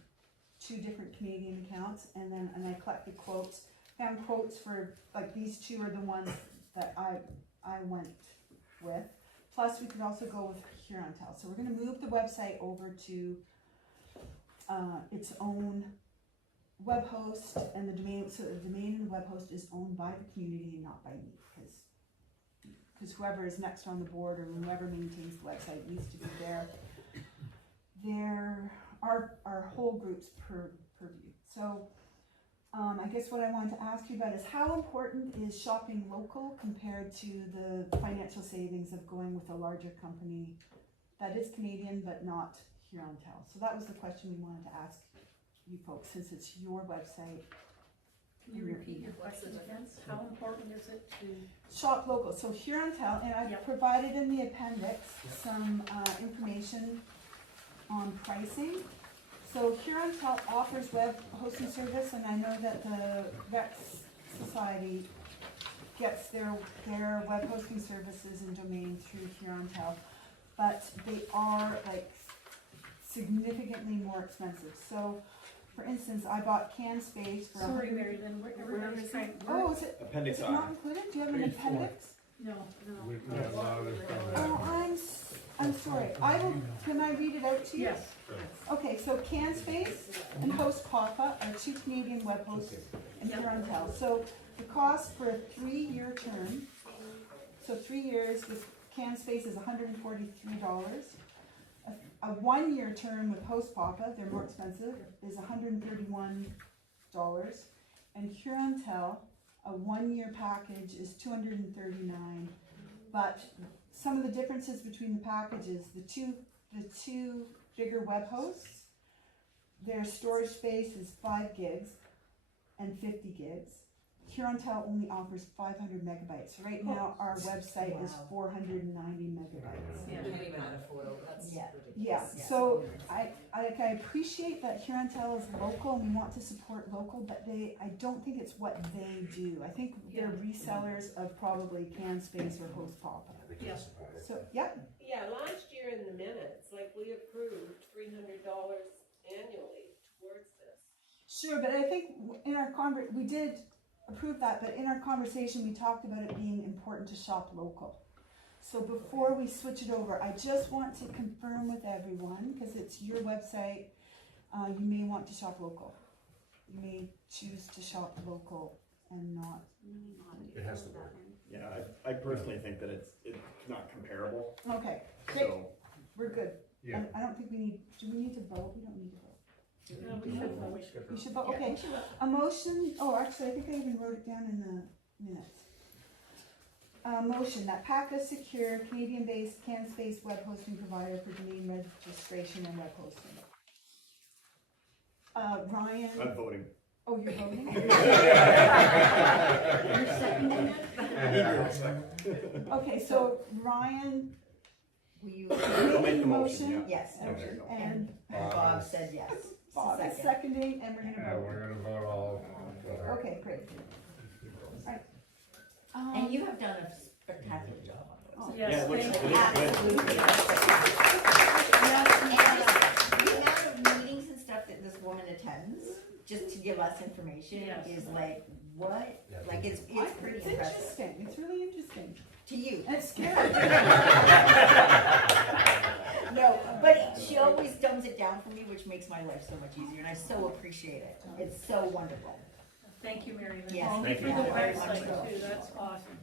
2 different Canadian accounts, and I collected quotes, found quotes for, these 2 are the ones that I went with. Plus we could also go with Hurontel. So we're going to move the website over to its own web host, and the domain, so the domain and the web host is owned by the community and not by me, because whoever is next on the board or whoever maintains the website needs to be there our whole group's purview. So I guess what I wanted to ask you about is how important is shopping local compared to the financial savings of going with a larger company that is Canadian but not Hurontel? So that was the question we wanted to ask you folks, since it's your website Can you repeat your question again? How important is it to? Shop local, so Hurontel, and I've provided in the appendix some information on pricing. So Hurontel offers web hosting service, and I know that the Rex Society gets their web hosting services and domain through Hurontel, but they are like significantly more expensive. So, for instance, I bought CanSpace for. Sorry, Mary Lynn, everybody's trying. Oh, is it? Appendix Is it I. not included? Do you have an appendix? No. Oh, I'm sorry. Can I read it out to you? Yes. Okay, so CanSpace and Host Paca are two Canadian web hosts in Hurontel. So the cost for a 3-year term, so 3 years with CanSpace is $143. A 1-year term with Host Paca, they're more expensive, is $131. And Hurontel, a 1-year package is $239. But some of the differences between the packages, the two bigger web hosts, their storage space is 5 gigs and 50 gigs. Hurontel only offers 500 megabytes. Right now, our website is 490 megabytes. Yeah, can't even afford it. That's Yeah. ridiculous. So I appreciate that Hurontel is local and we want to support local, but I don't think it's what they do. I think they're resellers of probably CanSpace or Host Paca. Yes. So, yeah. Yeah, last year in the minutes, like we approved $300 annually towards this. Sure, but I think in our we did approve that, but in our conversation we talked about it being important to shop local. So before we switch it over, I just want to confirm with everyone, because it's your website, you may want to shop local. You may choose to shop local and not. It has to work. Yeah, I personally think that it's not comparable. Okay, great. So, We're good. Yeah. And I don't think do we need to vote? We don't need to vote. No, we should vote. We should vote, okay. A motion, actually, I think I even wrote it down in the minutes. A motion that Paca secure Canadian-based CanSpace web hosting provider for domain registration and web hosting. Ryan? I'm voting. Oh, you're voting? You're seconding it? Okay, so Ryan, will you make the motion? Yes. Okay. And Bob said yes. Bob is seconding, and we're gonna vote. We're gonna vote all. Okay, great. Alright. And you have done a spectacular job on those. Yes, Yeah, it looks thank good. you. Absolutely. And the amount of meetings and stuff that this woman attends, just to give us information, Yes. is like, what? Like, it's pretty It's impressive. interesting, it's really interesting. To you. And it's scary. No, but she always dumbs it down for me, which makes my life so much easier, and I so appreciate it. It's so wonderful. Thank you, Mary Lynn. Yes. Thank you Thank for you. the Very much website so. too, that's awesome.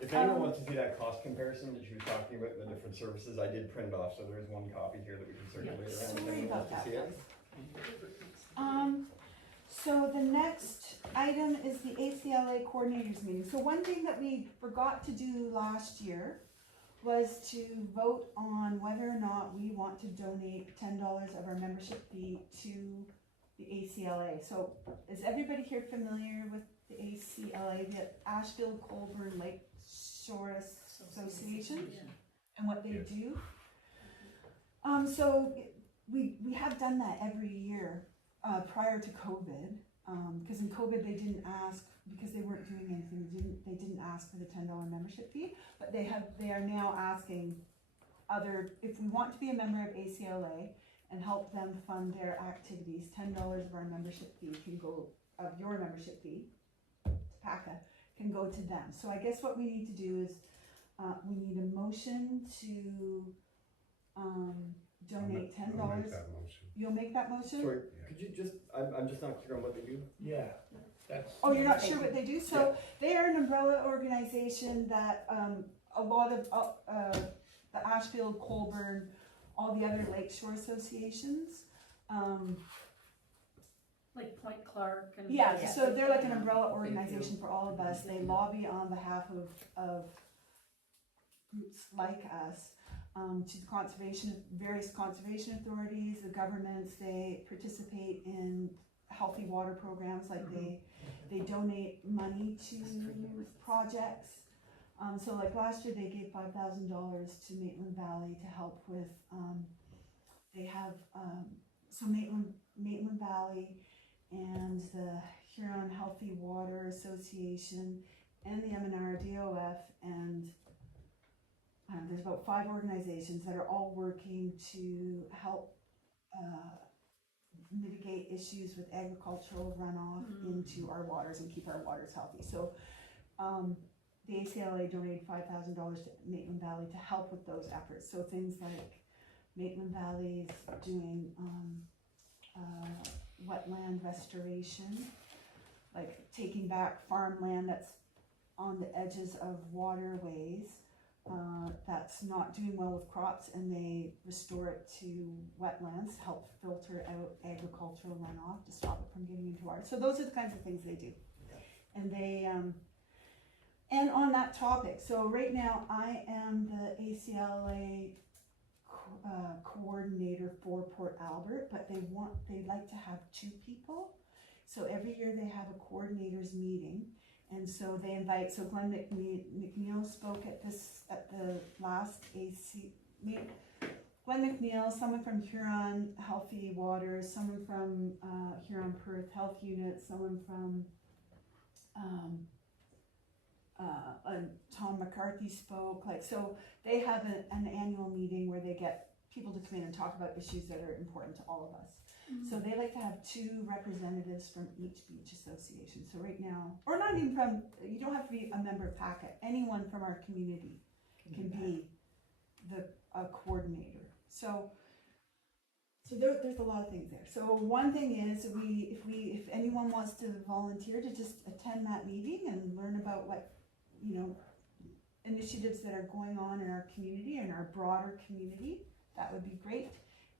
If anyone wants to see that cost comparison that she was talking about in the different services, I did print it off, so there's one copy here that we can circulate around if Sorry anyone about wants to that. see it. So the next item is the ACLA coordinators meeting. So one thing that we forgot to do last year was to vote on whether or not we want to donate $10 of our membership fee to the ACLA. So is everybody here familiar with the ACLA, the Asheville Colburn Lake Shore Association, and what they do? So we have done that every year prior to COVID, because in COVID they didn't ask, because they weren't doing anything, they didn't ask for the $10 membership fee, but they are now asking if we want to be a member of ACLA and help them fund their activities, $10 of our membership fee of your membership fee to PACA can go to them. So I guess what we need to do is we need a motion to donate $10. I'll make that motion. You'll make that motion? Sorry, could you just, I'm just not clear on what they do. Yeah, that's. Oh, you're not sure what they do? So they are an umbrella organization that a lot of the Ashfield, Colburn, all the other lakeshore associations. Like Point Clark and. Yeah, so they're like an umbrella organization for all of us. They lobby on behalf of groups like us to the various conservation authorities, the governments. They participate in healthy water programs, like they donate money to projects. So like last year they gave $5,000 to Maitland Valley to help with, they have, so Maitland Valley and the Huron Healthy Water Association and the M&R DOF and there's about 5 organizations that are all working to help mitigate issues with agricultural runoff into our waters and keep our waters healthy. So the ACLA donated $5,000 to Maitland Valley to help with those efforts. So things like Maitland Valley is doing wetland restoration, like taking back farmland that's on the edges of waterways that's not doing well with crops, and they restore it to wetlands, help filter out agricultural runoff to stop it from getting into water. So those are the kinds of things they do. And they, and on that topic, so right now I am the ACLA coordinator for Port Albert, but they like to have 2 people. So every year they have a coordinators meeting. And so they invite, so Glenn McNeil spoke at the last AC meeting. Glenn McNeil, someone from Huron Healthy Waters, someone from Huron Perth Health Unit, someone from Tom McCarthy spoke. Like, so they have an annual meeting where they get people to come in and talk about issues that are important to all of us. So they like to have 2 representatives from each beach association. So right now, or not even from, you don't have to be a member of Paca. Anyone from our community can be a coordinator. So there's a lot of things there. So one thing is, if anyone wants to volunteer to just attend that meeting and learn about what, initiatives that are going on in our community and our broader community, that would be great.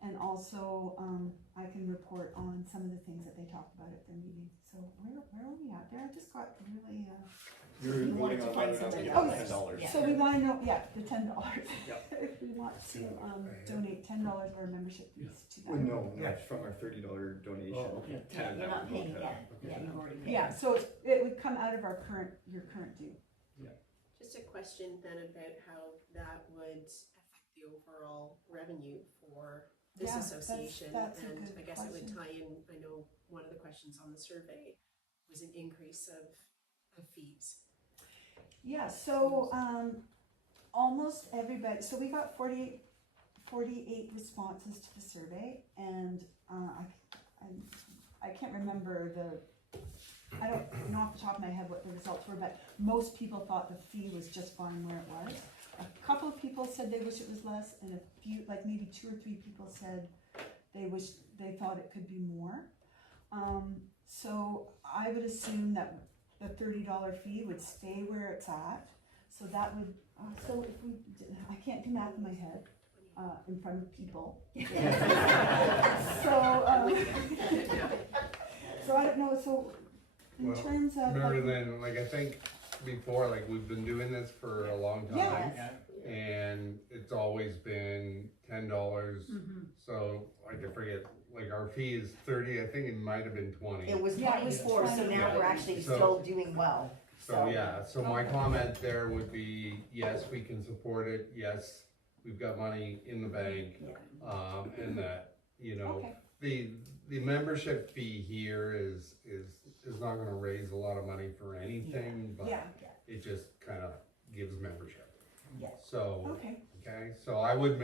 And also, I can report on some of the things that they talked about at their meeting. So where are we at there? I just got really. You're voting on whether or not we get $10. So we want to know, the $10. Yep. If we want to donate $10 of our membership fees to that. Well, no, that's from our $30 donation. Oh, okay. Yeah, you're not paying yet. Yeah, you've already paid. Yeah, so it would come out of your current due. Just a question then about how that would affect the overall revenue for this association. That's a and good I guess it would question. tie in, I know one of the questions on the survey was an increase of fees. Yeah, so almost everybody, so we got 48 responses to the survey, and I can't remember I don't know off the top of my head what the results were, but most people thought the fee was just fine where it was. A couple of people said they wish it was less, and a few, like maybe 2 or 3 people said they thought it could be more. So I would assume that the $30 fee would stay where it's at. So that would, so if we, I can't do math in my head in front of people. So I don't know, so in terms of. Mary Lynn, like I think before, like we've been doing this for a long time. Yes. And it's always been $10. So like I forget, like our fee is 30, I think it might have been 20. It was 20 before, so now we're actually still doing well. So yeah, so my comment there would be, yes, we can support it, yes, we've got money in the bank, and that, the membership fee here is not gonna raise a lot of money for anything, but it just kind of gives membership. Yes. So, okay, so I would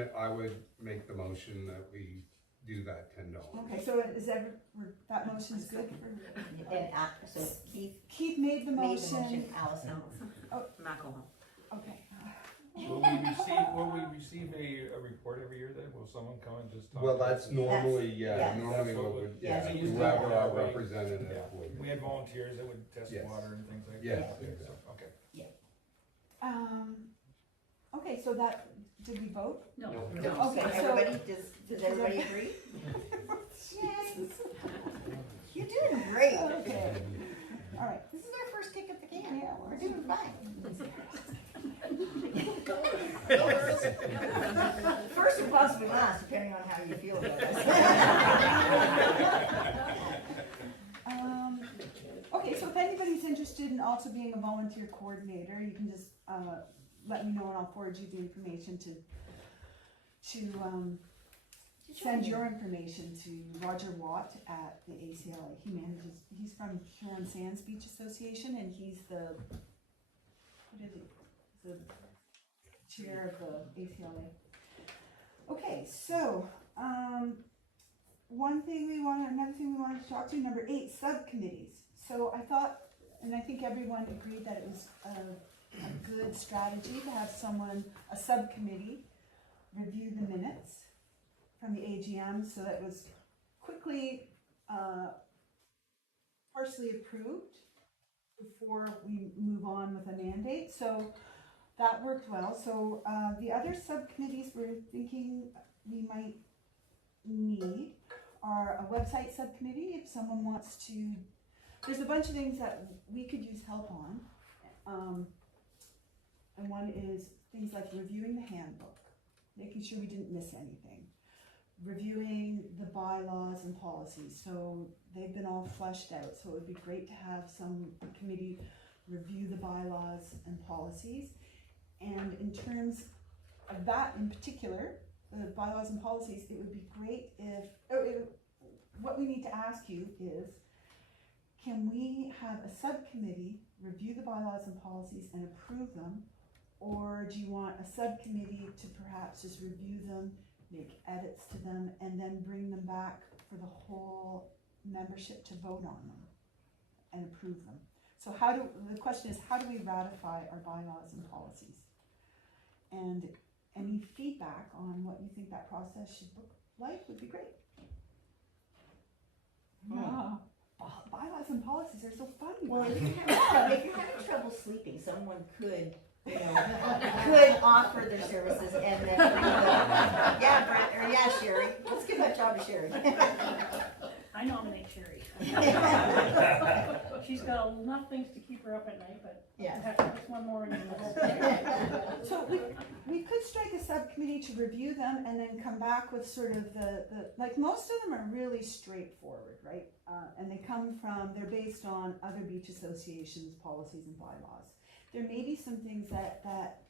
make the motion that we do that $10. Okay, so is that motion's good for? And so Keith made the motion. Allison. Oh, McElhone. okay. Will we receive a report every year then? Will someone come and just talk? Well, that's normally, Normally what would, we used to whoever do our that way. representative would. We had volunteers that would test Yes. water and things like Yes, that. exactly. So, okay. Okay, so did we vote? No. Okay, so. Everybody, does everybody agree? You're doing great. Okay, all right. This is our first kick at the can. Yeah, we're doing fine. First or possibly last, depending on how you feel about us. if anybody's interested in also being a volunteer coordinator, you can just let me know and I'll forward you the information to send your information to Roger Watt at the ACLA. He's from Huron Sands Beach Association, and he's the chair of the ACLA. Okay, so another thing we wanted to talk to, number 8, subcommittees. So I thought, and I think everyone agreed that it was a good strategy to have a subcommittee, review the minutes from the AGM so that it was quickly partially approved before we move on with a mandate. So that worked well. So the other subcommittees we're thinking we might need are a website subcommittee if someone wants to. There's a bunch of things that we could use help on. And one is things like reviewing the handbook, making sure we didn't miss anything, reviewing the bylaws and policies. So they've been all fleshed out. So it would be great to have a committee review the bylaws and policies. And in terms of that in particular, the bylaws and policies, it would be great what we need to ask you is, can we have a subcommittee review the bylaws and policies and approve them? Or do you want a subcommittee to perhaps just review them, make edits to them, and then bring them back for the whole membership to vote on them and approve them? So the question is, how do we ratify our bylaws and policies? And any feedback on what you think that process should look like would be great. Bylaws and policies are so funny. Well, if you're having trouble sleeping, someone could offer their services and then, yeah, Brett, or yeah, Sherry. Let's give that job to Sherry. I nominate Sherry. She's got enough things to keep her up at night, but yeah, just one more and then So we could strike a subcommittee to review them and then come back with sort of like most of them are really straightforward, right? And they're based on other beach associations, policies and bylaws. There may be some things that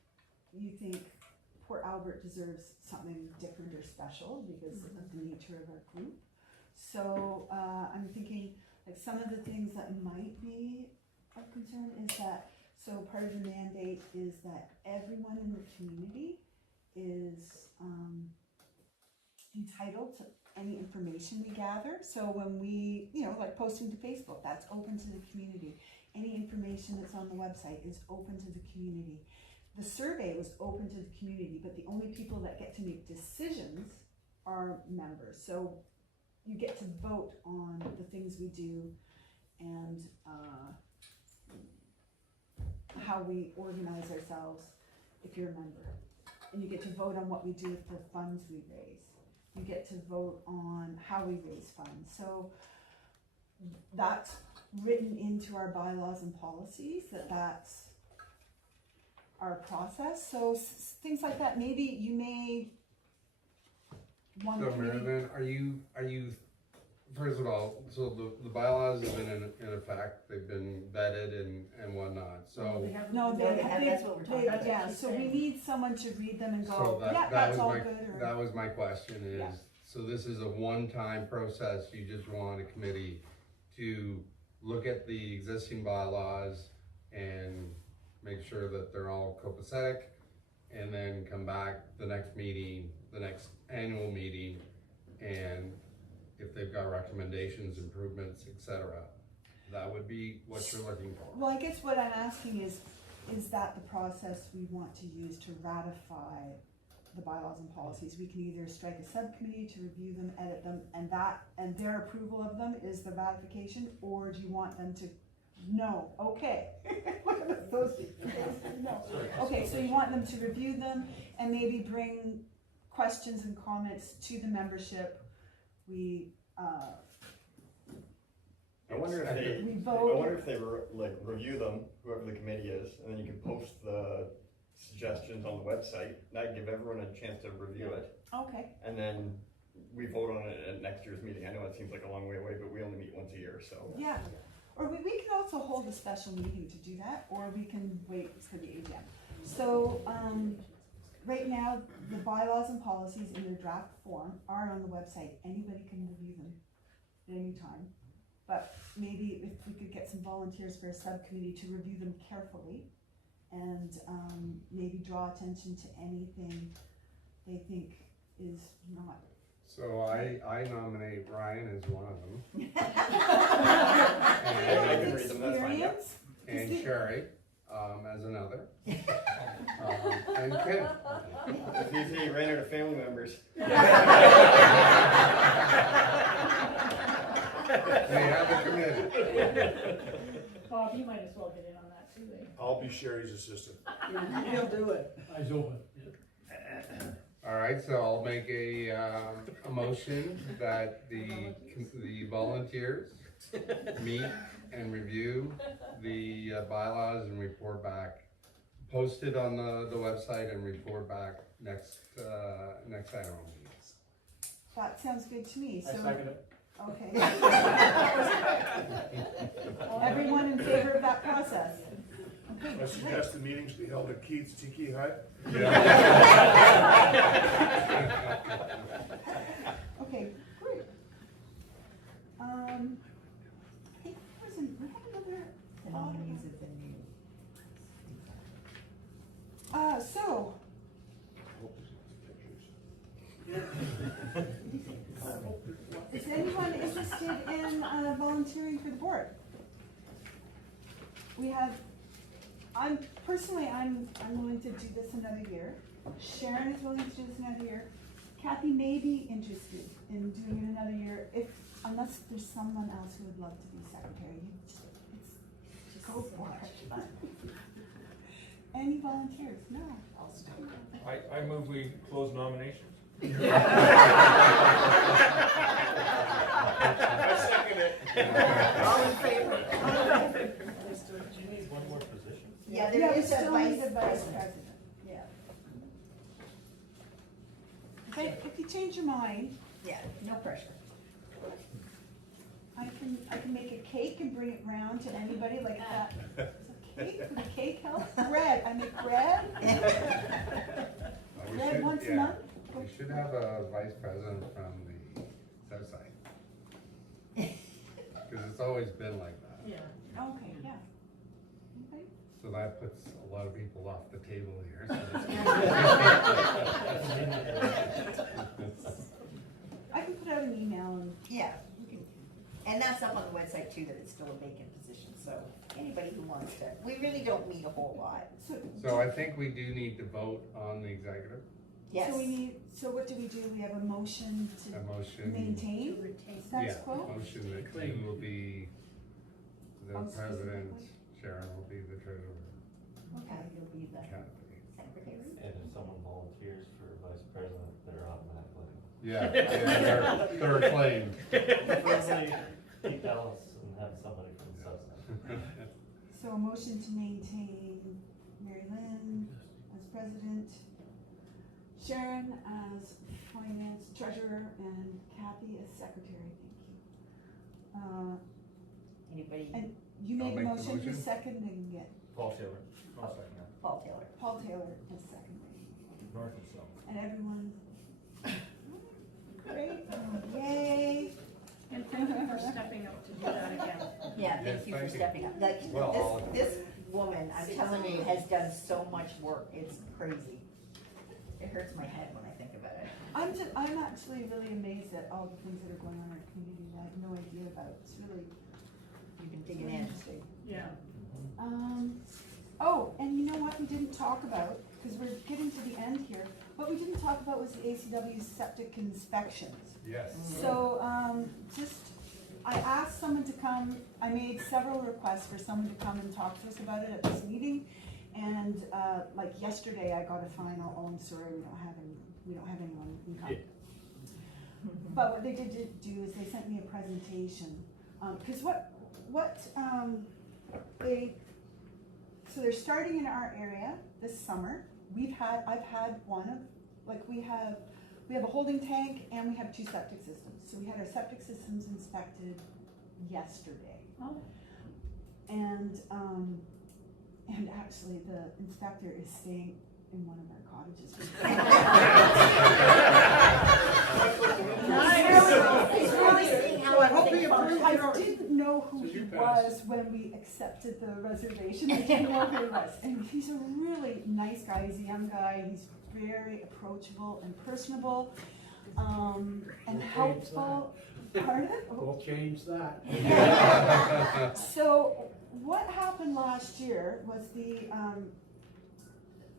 you think Port Albert deserves something different or special because of the nature of our group. So I'm thinking like some of the things that might be of concern is that, so part of the mandate is that everyone in the community is entitled to any information we gather. So when we, like posting to Facebook, that's open to the community. Any information that's on the website is open to the community. The survey was open to the community, but the only people that get to make decisions are members. So you get to vote on the things we do and how we organize ourselves if you're a member. And you get to vote on what we do with the funds we raise. You get to vote on how we raise funds. So that's written into our bylaws and policies, that's our process. So things like that, maybe you may want to. So Marilyn, are you, first of all, so the bylaws have been in effect, they've been vetted and whatnot, so. That's what we're talking about. Yeah, so we need someone to read them and go, that's all good. That was my question is, yeah. So this is a one-time process, you just want a committee to look at the existing bylaws and make sure that they're all copacetic, and then come back the next meeting, the next annual meeting, and if they've got recommendations, improvements, etc. That would be what you're looking for. Well, I guess what I'm asking is that the process we want to use to ratify the bylaws and policies? We can either strike a subcommittee to review them, edit them, and their approval of them is the ratification, or do you want them to no? Okay. Those no. Okay, so you want them to review them and maybe bring questions and comments to the membership. I wonder if they review them, whoever the committee is, and then you can post the suggestions on the website. That'd give everyone a chance to review it. Okay. And then we vote on it at next year's meeting. I know it seems like a long way away, but we only meet once a year, so. Yeah. Or we can also hold a special meeting to do that, or we can wait for the AGM. So, right now, the bylaws and policies in their draft form are on the website. Anybody can review them at any time. But maybe if we could get some volunteers for a subcommittee to review them carefully and maybe draw attention to anything they think is not. So I nominate Ryan as one of them. I can read them, that's fine, yep. And Sherry as another. And Kim. If you say you ran out of family members. They have a committee. Bob, you might as well get in on that too, eh? I'll be Sherry's assistant. He'll do it. Eyes open. All right, so I'll make a motion that the volunteers meet and review the bylaws and report back, post it on the website and report back next annual meeting. That sounds good to me, so. I second it. Okay. Everyone in favor of that process? I suggest the meetings be held at Keith's Tiki Hut. Okay, great. I think there was we have another. The nominees have been named. So. Is anyone interested in volunteering for the board? We have, I'm willing to do this another year. Sharon is willing to do this another year. Kathy may be interested in doing it another year, unless there's someone else who would love to be secretary. Just go for it. Any volunteers? No. I move we close nominations. I second it. All in favor? Do you need one more position? Yeah, Yeah, there we is a still need vice a vice president. president. Yeah. But if you change your mind, Yeah, no pressure. I can make a cake and bring it round to anybody like that. Cake? Would a cake help? Bread. I make bread. We Bread should- once a yeah, month. We should have a vice president from the south side. Because it's always been like that. Yeah. Okay, yeah. Okay. So that puts a lot of people off the table here. I can put out an email and. Yeah, you can, and that's up on the website too, that it's still a vacant position, so anybody who wants to, we really don't meet a whole lot. So I think we do need to vote on the executive. Yes. So what do? We have a motion to A motion. maintain status quo? Motion that you will be the Oh, president, specifically? Sharon will be the treasurer. Okay, you'll be the Kathy. secretary. And if someone volunteers for vice president, they're automatically. Yeah, they're acclaimed. Preferably take Alice and have somebody from the south side. So a motion to maintain Mary Lynn as president, Sharon as finance treasurer, and Kathy as secretary. Thank you. Anybody? And you I'll made a make the motion, who's motion. seconding it? Paul Taylor. I'll second that. Paul Taylor. Paul Taylor is seconding. North and south. And everyone? Great, yay. And thank you for stepping up to do that again. Yeah, Yes, thank you for thank you. stepping up. Like, Well, this woman, I'm telling you, has done so much work, it's crazy. It hurts my head when I think about it. I'm actually really amazed at all the things that are going on in our community that I have no idea about. It's really, You've been it's digging really in. interesting. Yeah. Oh, and you know what we didn't talk about, because we're getting to the end here, what we didn't talk about was the ACW septic inspections. Yes. So, I asked someone to come, I made several requests for someone to come and talk to us about it at this meeting. And, like yesterday, I got a final, oh, I'm sorry, we don't have anyone who can come. But what they did do is they sent me a presentation, cause so they're starting in our area this summer. I've had one of, like we have a holding tank and we have 2 septic systems. So we had our septic systems inspected yesterday. Oh. And actually, the inspector is staying in one of our cottages. He's really seeing how everything functions. I didn't know who he was when we accepted the reservation. I didn't know who he was. And he's a really nice guy. He's a young guy. He's very approachable and personable, and helpful. Pardon? We'll change that. So what happened last year was the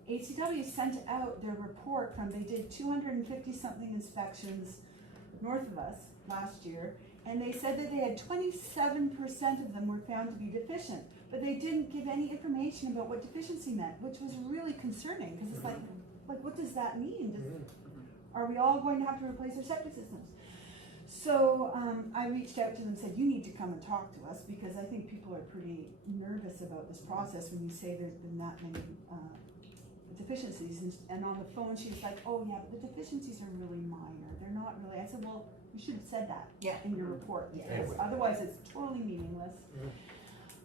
ACW sent out their report from, they did 250 something inspections north of us last year, and they said that they had 27% of them were found to be deficient, but they didn't give any information about what deficiency meant, which was really concerning, because it's like what does that mean? Are we all going to have to replace our septic systems? So I reached out to them and said, you need to come and talk to us, because I think people are pretty nervous about this process when you say there's been that many deficiencies. And on the phone she was like, oh yeah, but the deficiencies are really minor. They're not really. I said, well, you should have said that in your report, because otherwise it's totally meaningless.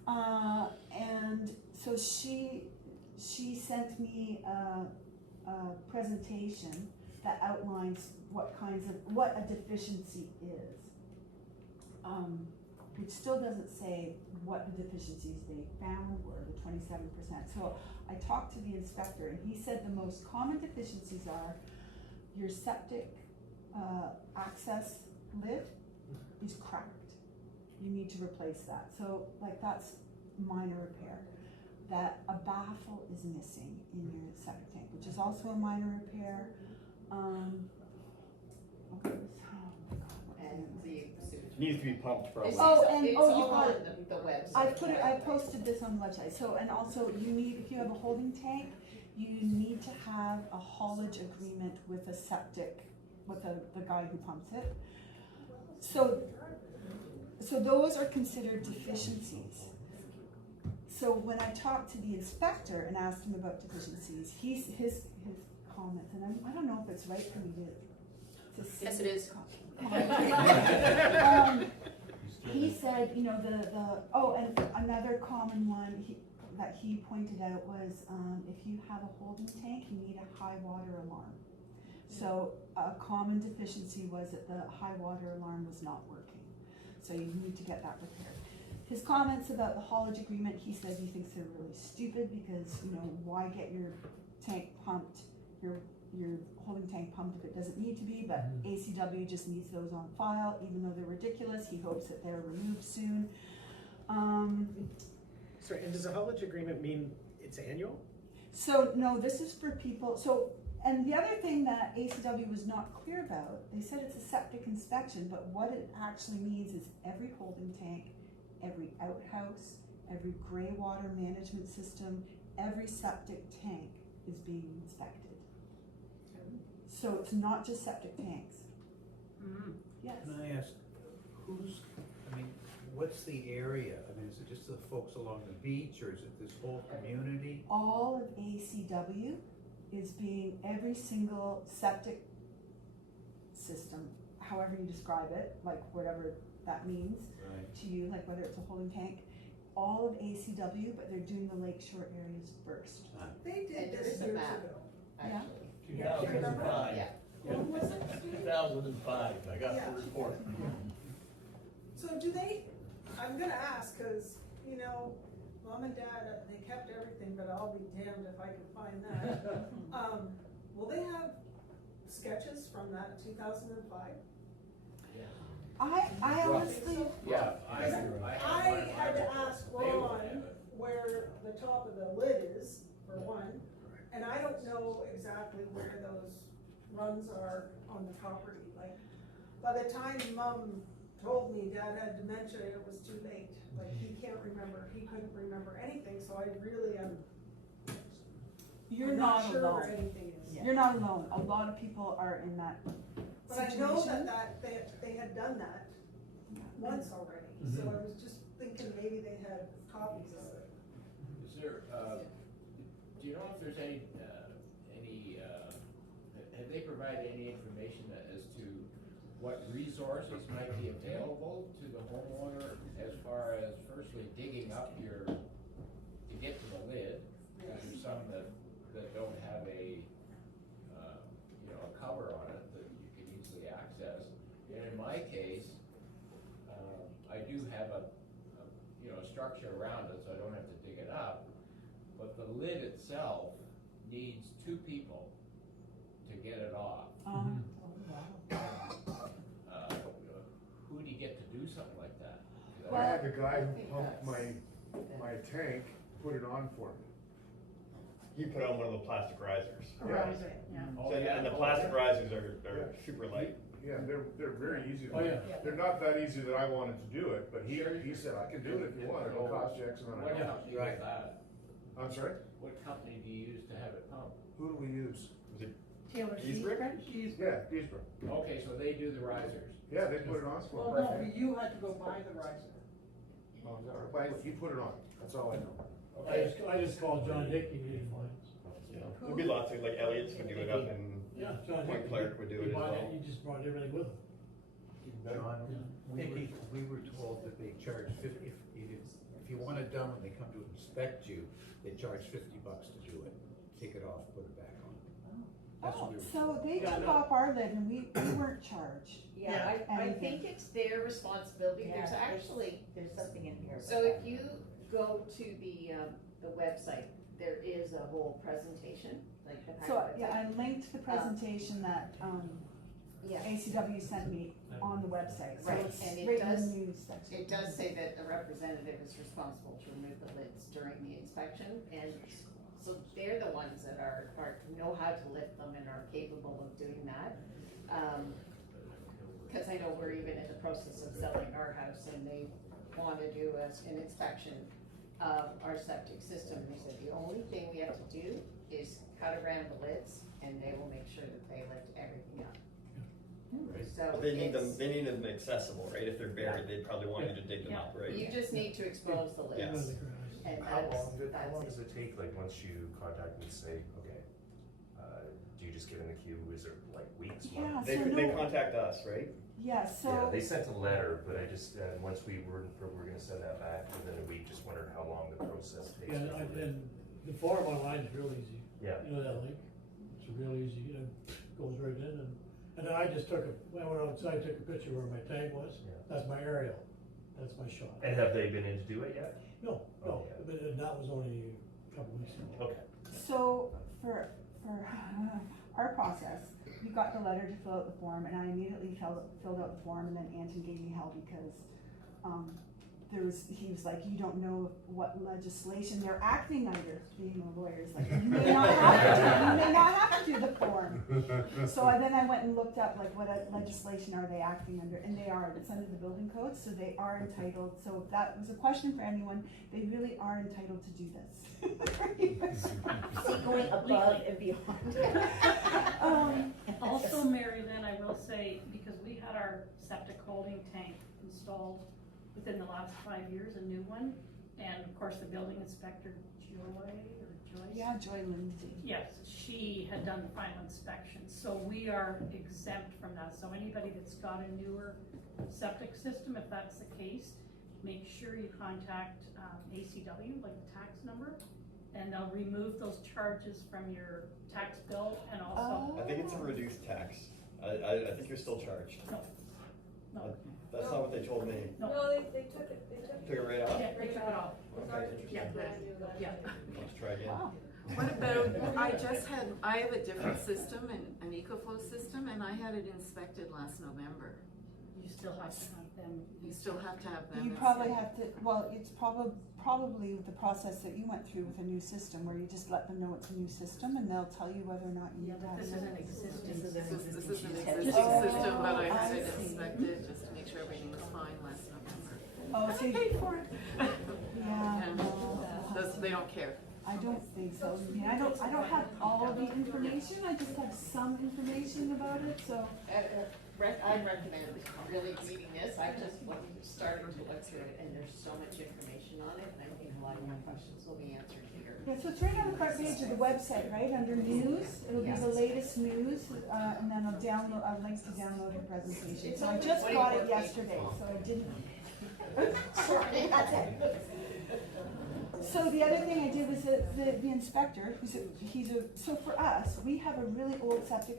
And so she sent me a presentation that outlines what a deficiency is. Which still doesn't say what the deficiencies they found were, the 27%. So I talked to the inspector, and he said the most common deficiencies are your septic access lid is cracked. You need to replace that. So that's minor repair. That a baffle is missing in your septic tank, which is also a minor repair. And the Needs to be pumped probably. It's you all got on it. the website. I posted this on the website. So, and also you need, if you have a holding tank, you need to have a haulage agreement with a septic, with the guy who pumps it. So those are considered deficiencies. So when I talked to the inspector and asked him about deficiencies, his comments, and I don't know if it's right for me to say. Yes, it is. He said, and another common one that he pointed out was if you have a holding tank, you need a high water alarm. So a common deficiency was that the high water alarm was not working. So you need to get that repaired. His comments about the haulage agreement, he said he thinks they're really stupid, because why get your tank pumped, your holding tank pumped if it doesn't need to be, but ACW just needs those on file, even though they're ridiculous. He hopes that they're removed soon. Sorry, and does a haulage agreement mean it's annual? So no, this is for people. So, and the other thing that ACW was not clear about, they said it's a septic inspection, but what it actually means is every holding tank, every outhouse, every gray water management system, every septic tank is being inspected. So it's not just septic tanks. Yes. Can I ask, what's the area? Is it just the folks along the beach, or is it this whole community? All of ACW is being, every single septic system, however you describe it, like whatever that means to you, like whether it's a holding tank, all of ACW, but they're doing the lakeshore areas first. They did this years ago. Yeah. 2005. Yeah. When was it? 2005, I got Yeah. the report. So do they, I'm gonna ask, cause Mom and Dad, they kept everything, but I'll be damned if I can find that. Will they have sketches from that 2005? I honestly. Yeah. I had to ask Ron where the top of the lid is, for one, and I don't know exactly where those runs are on the property. Like, by the time Mom told me Dad had dementia, it was too late. Like, he can't remember, he couldn't remember anything, so I really am. You're I'm not sure alone. where anything is. You're not alone. A lot of people are in that But I situation. know that they had done that once already, so I was just thinking maybe they had copies of it. Is there, do you know if there's any, have they provided any information as to what resources might be available to the homeowner as far as firstly digging up to get to the lid. There's some that don't have a, a cover on it that you can easily access. And in my case, I do have a structure around it, so I don't have to dig it up. But the lid itself needs 2 people to get it off. Who do you get to do something like that? I had the guy who pumped my tank put it on for me. He put on one of the plastic risers. Riser, So, and the plastic risers are super light. Yeah, they're very easy. Oh, yeah. They're not that easy that I wanted to do it, but he said, I can do it if you want, it'll cost you X amount of What dollars. company is that? I'm sorry? What company do you use to have it pumped? Who do we use? Was it Taylor Giesbrecht? Yeah, Giesbrecht. Okay, so they do the risers. Yeah, they put it on for Well, me. no, but you had to go buy the riser. Oh, is that right? But he put it on, that's all I know. I just called John Dick, he needed mine. There'd be lots of, like Elliot's would do it up and Yeah, John Point Dick. Clark would do it as bought well. You just brought everything with him. John, we were told that they charge 50, if you want it done when they come to inspect you, they charge $50 to do it. Take it off, put it back on. That's what we were So told. they took off our lid and we weren't charged. Yeah, I anything. think it's their responsibility, there's Yeah, actually, there's something in here. So if you go to the website, there is a whole presentation, like the Paca So, website. yeah, I linked the presentation that, Yeah. ACW sent me on the website, so Right, it's and right it in the does, news section. it does say that the representative is responsible to remove the lids during the inspection, and so they're the ones that are know how to lift them and are capable of doing that. Cause I know we're even in the process of selling our house, and they wanna do an inspection of our septic system, and they said the only thing we have to do is cut around the lids, and they will make sure that they lift everything up. So But they need it's- them accessible, right? If they're buried, they'd probably want you to dig them up, right? You just need to expose the lids. And How that's, long that's does it take, like, once you contact me, say, okay, do you just get in the queue, is it like weeks, Yeah, months? They so they no- contact us, right? Yeah, so. Yeah, they sent a letter, but I just, once we're gonna send that back within a week, just wondered how long the process takes. Yeah, and the form online is real easy. Yeah. You know that link? It's real easy, goes right in and then I just when I went outside, took a picture where my tank was. Yeah. That's my aerial. That's my shot. And have they been in to do it yet? No, Oh, but that was only a couple weeks ago. Okay. So for our process, we got the letter to fill out the form, and I immediately filled out the form, and then Anton gave me hell because he was like, you don't know what legislation they're acting under, being a lawyer. It's like, you may not have to do the form. So then I went and looked up, like, what legislation are they acting under, and they are, it's under the building code, so they are entitled, so if that was a question for anyone, they really are entitled to do this. See, going above and beyond. Also, Mary Lynn, I will say, because we had our septic holding tank installed within the last 5 years, a new one, and of course the building inspector, Joyce? Yeah, Joy Lindsay. Yes, she had done the final inspection, so we are exempt from that. So anybody that's got a newer septic system, if that's the case, make sure you contact ACW, like the tax number, and they'll remove those charges from your tax bill and also. I think it's a reduced tax. I think you're still charged. No. That's not what they told me. No, they took it, Took it right off? Yeah, they took it off. Okay. Yeah, yeah. Let's try again. What about, I have a different system, an EcoFlow system, and I had it inspected last November. You still have to have them. You still have to have them. You probably have to, well, it's probably the process that you went through with a new system, where you just let them know it's a new system, and they'll tell you whether or not you need to have it. This is an existing. This is an existing Oh, system, but I had it I see. inspected just to make sure everything was fine last November. Oh, so I paid for it. Yeah. They don't care. I don't think so. I mean, I don't have all the information, I just have some information about it, so. I'd recommend really reading this. I just started to look through it, and there's so much information on it, and I think a lot of my questions will be answered here. Yeah, so it's right on the front page of the website, right, under news, it'll be the latest news, and then I'll download, I'll link to download the presentation. So I just got it yesterday, so I didn't. That's it. So the other thing I did was the inspector, so for us, we have a really old septic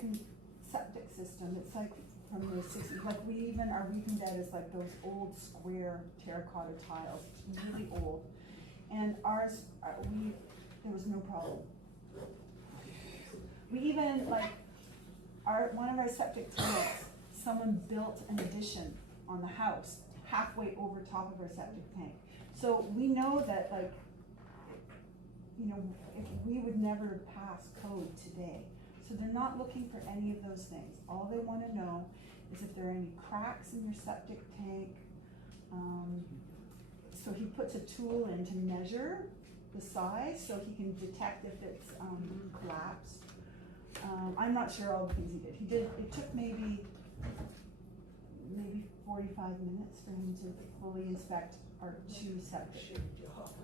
system, it's like from the 60s, like our weeping bed is like those old square terracotta tiles, it's really old. And ours, there was no problem. We even, like, one of our septic tanks, someone built an addition on the house, halfway over top of our septic tank. So we know that, like, you know, if we would never pass code today. So they're not looking for any of those things. All they want to know is if there are any cracks in your septic tank. So he puts a tool in to measure the size so he can detect if it's collapsed. I'm not sure all the things he did. It took maybe 45 minutes for him to fully inspect our 2 septic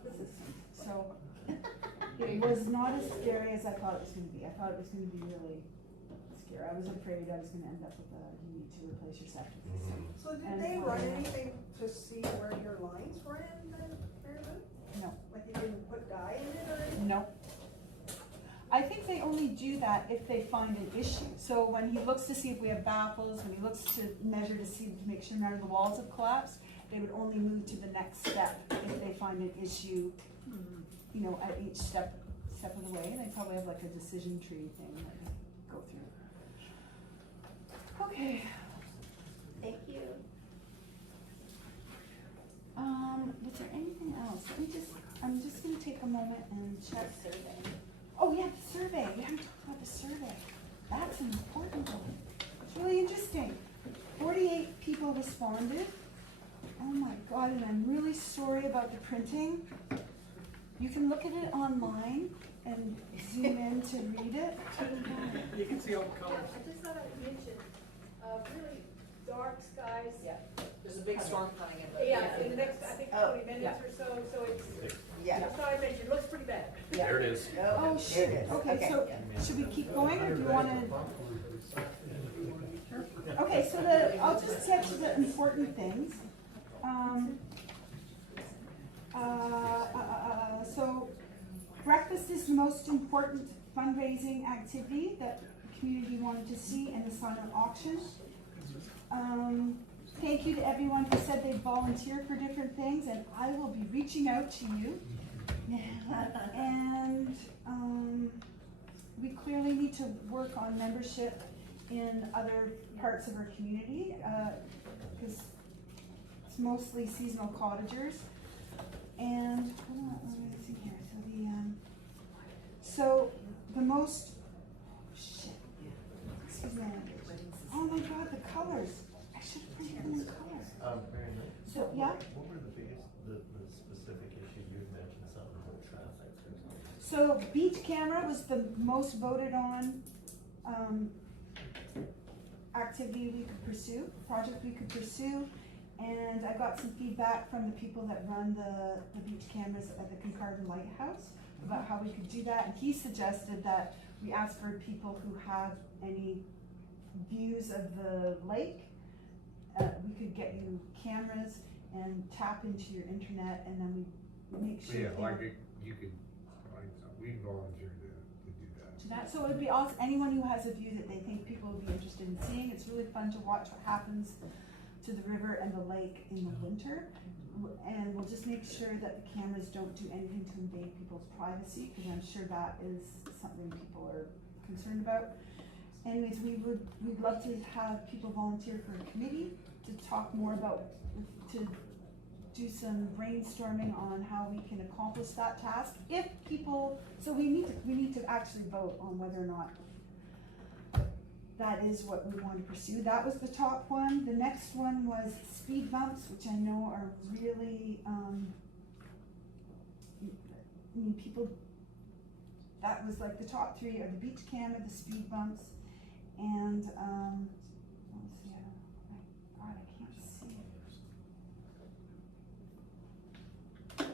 systems. So it was not as scary as I thought it was going to be. I thought it was going to be really scary. I was afraid I was going to end up with you need to replace your septic system. So did they run anything to see where your lines were in then, Marilyn? No. Like you didn't put dye in it or anything? No. I think they only do that if they find an issue. So when he looks to see if we have baffles, when he looks to measure to make sure none of the walls have collapsed, they would only move to the next step if they find an issue, you know, at each step of the way. And they probably have like a decision tree thing that they go through. Okay. Thank you. Was there anything else? I'm just gonna take a moment and check survey. Oh yeah, the survey. We haven't talked about the survey. That's an important one. It's really interesting. 48 people responded. Oh my God, and I'm really sorry about the printing. You can look at it online and zoom in to read it. You can see all the colors. I just thought I'd mention, really dark skies. Yeah, there's a big storm coming in. Yeah, in the next, I think, 20 minutes or so, so it's, just thought I'd mention, it looks pretty bad. There it is. Oh, shit. Okay, so should we keep going or do you want to? Okay, so I'll just get to the important things. So breakfast is the most important fundraising activity that the community wanted to see in the silent auction. Thank you to everyone who said they volunteered for different things, and I will be reaching out to you. And we clearly need to work on membership in other parts of our community, because it's mostly seasonal cottagers. And hold on, let me see here. So the most, excuse me. Oh my God, the colors. I should have printed them in colors. So yeah. What were the biggest, the specific issue you had mentioned, something about traffic or something? So beach camera was the most voted on activity we could pursue, project we could pursue. And I got some feedback from the people that run the beach cameras at the Concarden Lighthouse about how we could do that. And he suggested that we ask for people who have any views of the lake. We could get you cameras and tap into your internet, and then we make sure. Yeah, like you could, we volunteer to do that. To that, so it would be awesome. Anyone who has a view that they think people would be interested in seeing. It's really fun to watch what happens to the river and the lake in the winter. And we'll just make sure that the cameras don't do anything to invade people's privacy, because I'm sure that is something people are concerned about. Anyways, we'd love to have people volunteer for a committee to talk more about, to do some brainstorming on how we can accomplish that task. If people, so we need to actually vote on whether or not that is what we want to pursue. That was the top one. The next one was speed bumps, which I know are really, people that was like the top three are the beach camera, the speed bumps, and, let's see, God, I can't see it.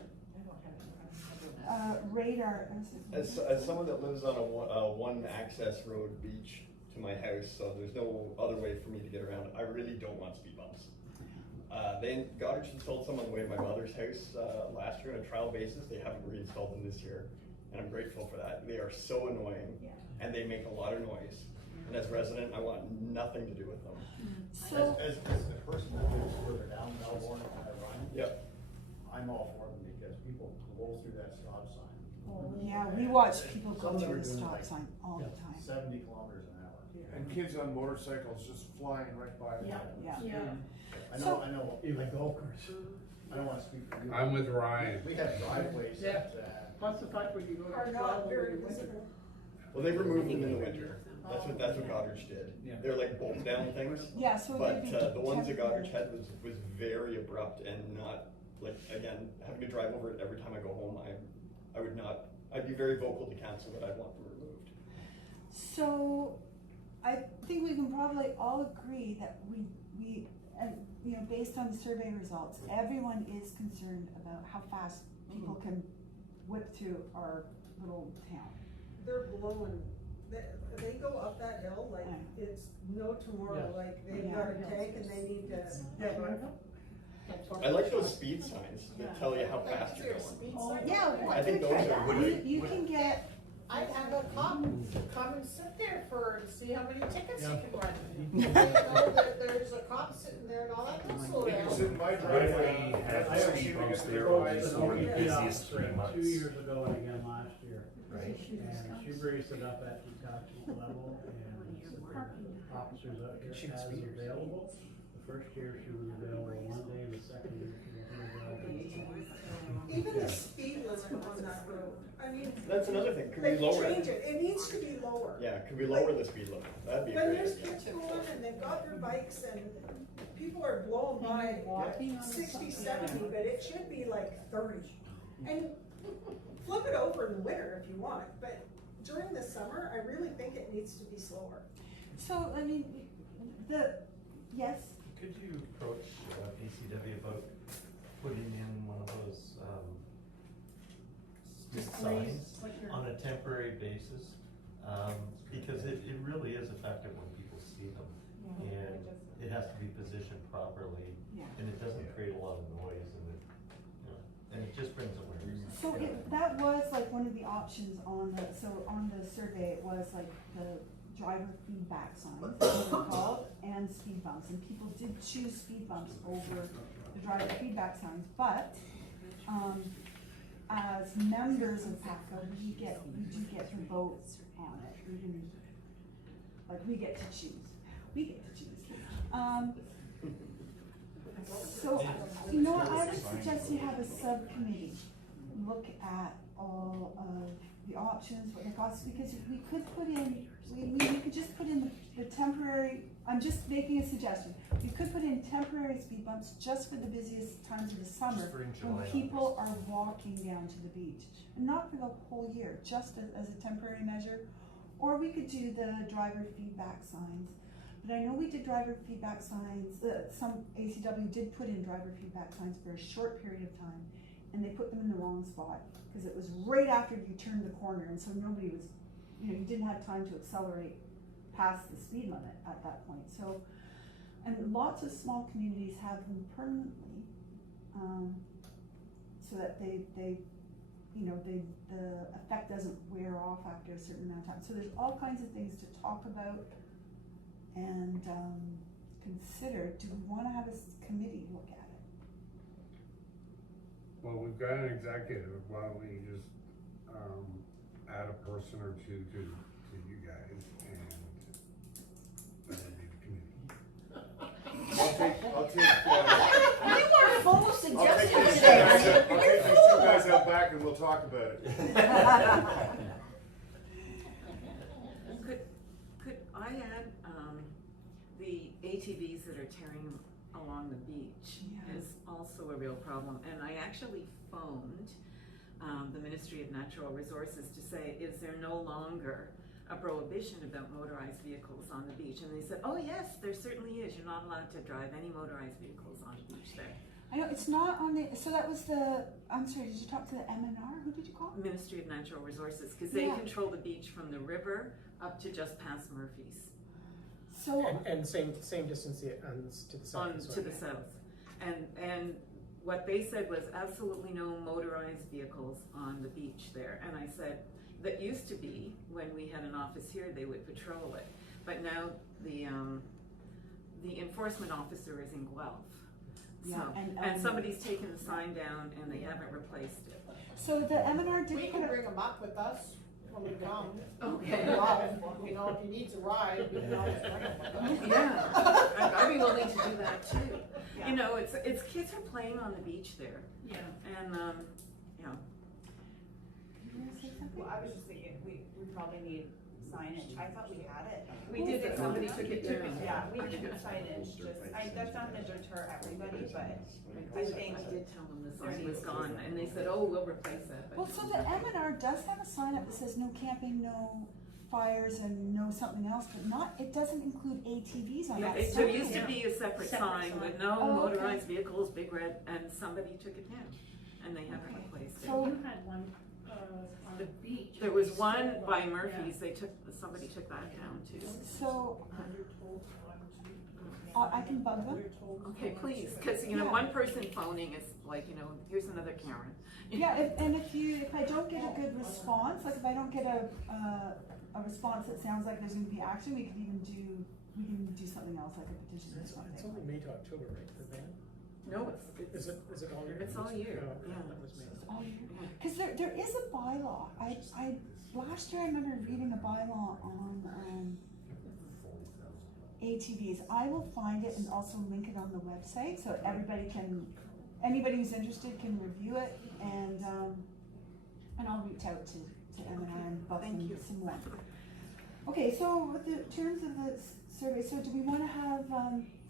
Radar. As someone that lives on a one access road beach to my house, so there's no other way for me to get around, I really don't want speed bumps. Goddard installed some on the way to my mother's house last year on a trial basis. They haven't reinstalled them this year, and I'm grateful for that. They are so annoying, and they make a lot of noise. And as a resident, I want nothing to do with them. So, As the person that lives further down Melbourne and I run, Yep. I'm all for them because people blow through that stop sign. yeah, we watch people go Some of them through are the doing stop like sign all the time. 70 kilometers an hour. And kids on motorcycles just flying right by them. Yeah. I know, even go-karts. I don't wanna speak for you. I'm with Ryan. We have driveways that, Plus the fact when you go to Are not travel very in the winter. visible. Well, they removed them in the winter. That's what Goddard's did. They're like bolt down things. Yeah, so But it'd be the ones that temporary. Goddard's had was very abrupt and not, like, again, having to drive over it every time I go home, I'd be very vocal to council that I'd want them removed. So, I think we can probably all agree that we, and, you know, based on the survey results, everyone is concerned about how fast people can whip through our little town. They're blowing, they go up that hill like it's no tomorrow, like they've got a tank and they need to. I like those speed signs that tell you how fast you're going. Yeah, I think those are You can get, I'd have a cop come and sit there and see how many tickets he can run. You know, there's a cop sitting there and all that, they'll slow You can down. sit in my What if driveway. we have I have speed seen bumps it there go only by for the the- busiest 3 months? 2 years ago and again last year. Right. And she raised it up at detachment level and officers out here as available. The first year she was available one day, the second year she was available. Even the speed limit on that road, I mean. That's another thing, could we Like, lower change it? it needs to be lower. Yeah, could we lower the speed limit? That'd be a When great there's idea. kids going and they've got their bikes and people are blowing by walking on 60, 70, but it should be like 30. And flip it over in the winter if you want, but during the summer, I really think it needs to be slower. so, I mean, yes, Could you approach ACW about putting in one of those, signs like your- on a temporary basis? Because it really is effective when people see them. And it has to be positioned properly, and it doesn't create a lot of noise, and it just brings awareness. so that was like one of the options on the survey, it was like the driver feedback signs, as they're called, and speed bumps, and people did choose speed bumps over the driver feedback signs, but, as members of Paca, we do get to vote on it, we get to choose. So, you know what, I would suggest you have a subcommittee look at all of the options, what they cost, because if we could put in, we could just put in the temporary, I'm just making a suggestion. We could put in temporary speed bumps just for the busiest times of the summer, for in when July, people are walking down to the beach. And not for the whole year, just as a temporary measure. Or we could do the driver feedback signs. But I know we did driver feedback signs, some ACW did put in driver feedback signs for a short period of time, and they put them in the wrong spot, because it was right after you turned the corner, and so nobody was, you didn't have time to accelerate past the speed limit at that point. So, and lots of small communities have them permanently, so that the effect doesn't wear off after a certain amount of time. So there's all kinds of things to talk about and consider. Do we want to have a committee look at it? Well, we've got an executive, why don't we just, add a person or two to you guys, and that'll be the committee. I'll take, You are full of I'll take suggestions these today, guys, honey. I'll take these two guys out back and we'll talk about it. Could I add, the ATVs that are tearing along the beach is also a real problem, and I actually phoned the Ministry of Natural Resources to say, is there no longer a prohibition about motorized vehicles on the beach? And they said, oh yes, there certainly is. You're not allowed to drive any motorized vehicles on the beach there. I know, it's not on the, so that was the, I'm sorry, did you talk to the MNR? Who did you call? Ministry of Natural Resources, because they Yeah. control the beach from the river up to just past Murphy's. So, And same distance to the south. On to the south. And what they said was absolutely no motorized vehicles on the beach there. And I said, that used to be, when we had an office here, they would patrol it. But now the enforcement officer is in Guelph. Yeah, So, and somebody's taken the sign down and they haven't replaced it. so the MNR did We put can a, bring them up with us when we come. Okay. You know, if he needs a ride, we can always bring him with us. Yeah, I'd be willing to do that too. You know, it's kids are playing on the beach there. Yeah. And, yeah. Well, I was just thinking, we probably need signage. I thought we had it. We did, but somebody took it down. Yeah, we needed signage, that's not gonna deter everybody, but I think. I did tell them the sign was gone, and they said, oh, we'll replace it. But well, so the MNR does have a sign up that says no camping, no fires, and no something else, but not, it doesn't include ATVs on that There sign. used to be a separate sign with no motorized vehicles, big red, and somebody took it down, and they haven't replaced it. So you had one, on the beach. There was one by Murphy's, somebody took that down too. So, I can bug them. Okay, please, because, you know, one person phoning is like, you know, here's another Karen. Yeah, if I don't get a good response, like if I don't get a response that sounds like there's gonna be action, we can do something else, like a petition or It's something. only May to October, right, the ban? No, Is it all year? It's all year, Yeah, yeah. that was May. Because there is a bylaw. Last year I remember reading a bylaw on ATVs. I will find it and also link it on the website so anybody who's interested can review it, and I'll reach out to M&R and bug them some more. Okay, so with the terms of the survey, so do we want to have,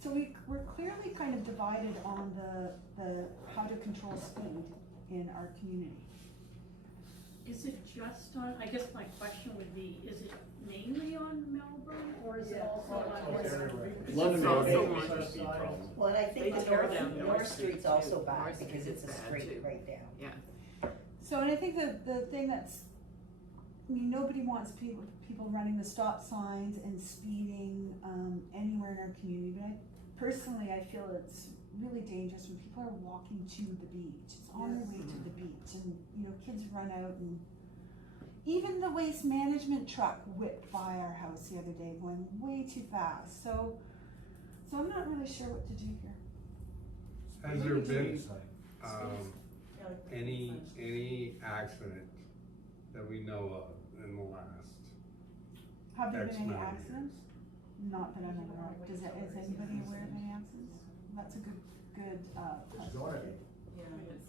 so we're clearly kind of divided on the how to control speed in our community. Is it just on, I guess my question would be, is it mainly on Melbourne, or is it also on? London also Road on is a speed problem. Well, and I think They the tear down North Street's also too. bad North because Street it's is a bad straight too. right down. Yeah. So, and I think the thing that's, I mean, nobody wants people running the stop signs and speeding anywhere in our community, but personally, I feel it's really dangerous when people are walking to the beach. It's on their way to the beach, and you know, kids run out, and even the waste management truck whipped by our house the other day, going way too fast. So I'm not really sure what to do here. Has there been any accident that we know of in the last? Have there X been any amount of accidents? Not that I'm aware of. Is anybody aware of any accidents? That's a good question. You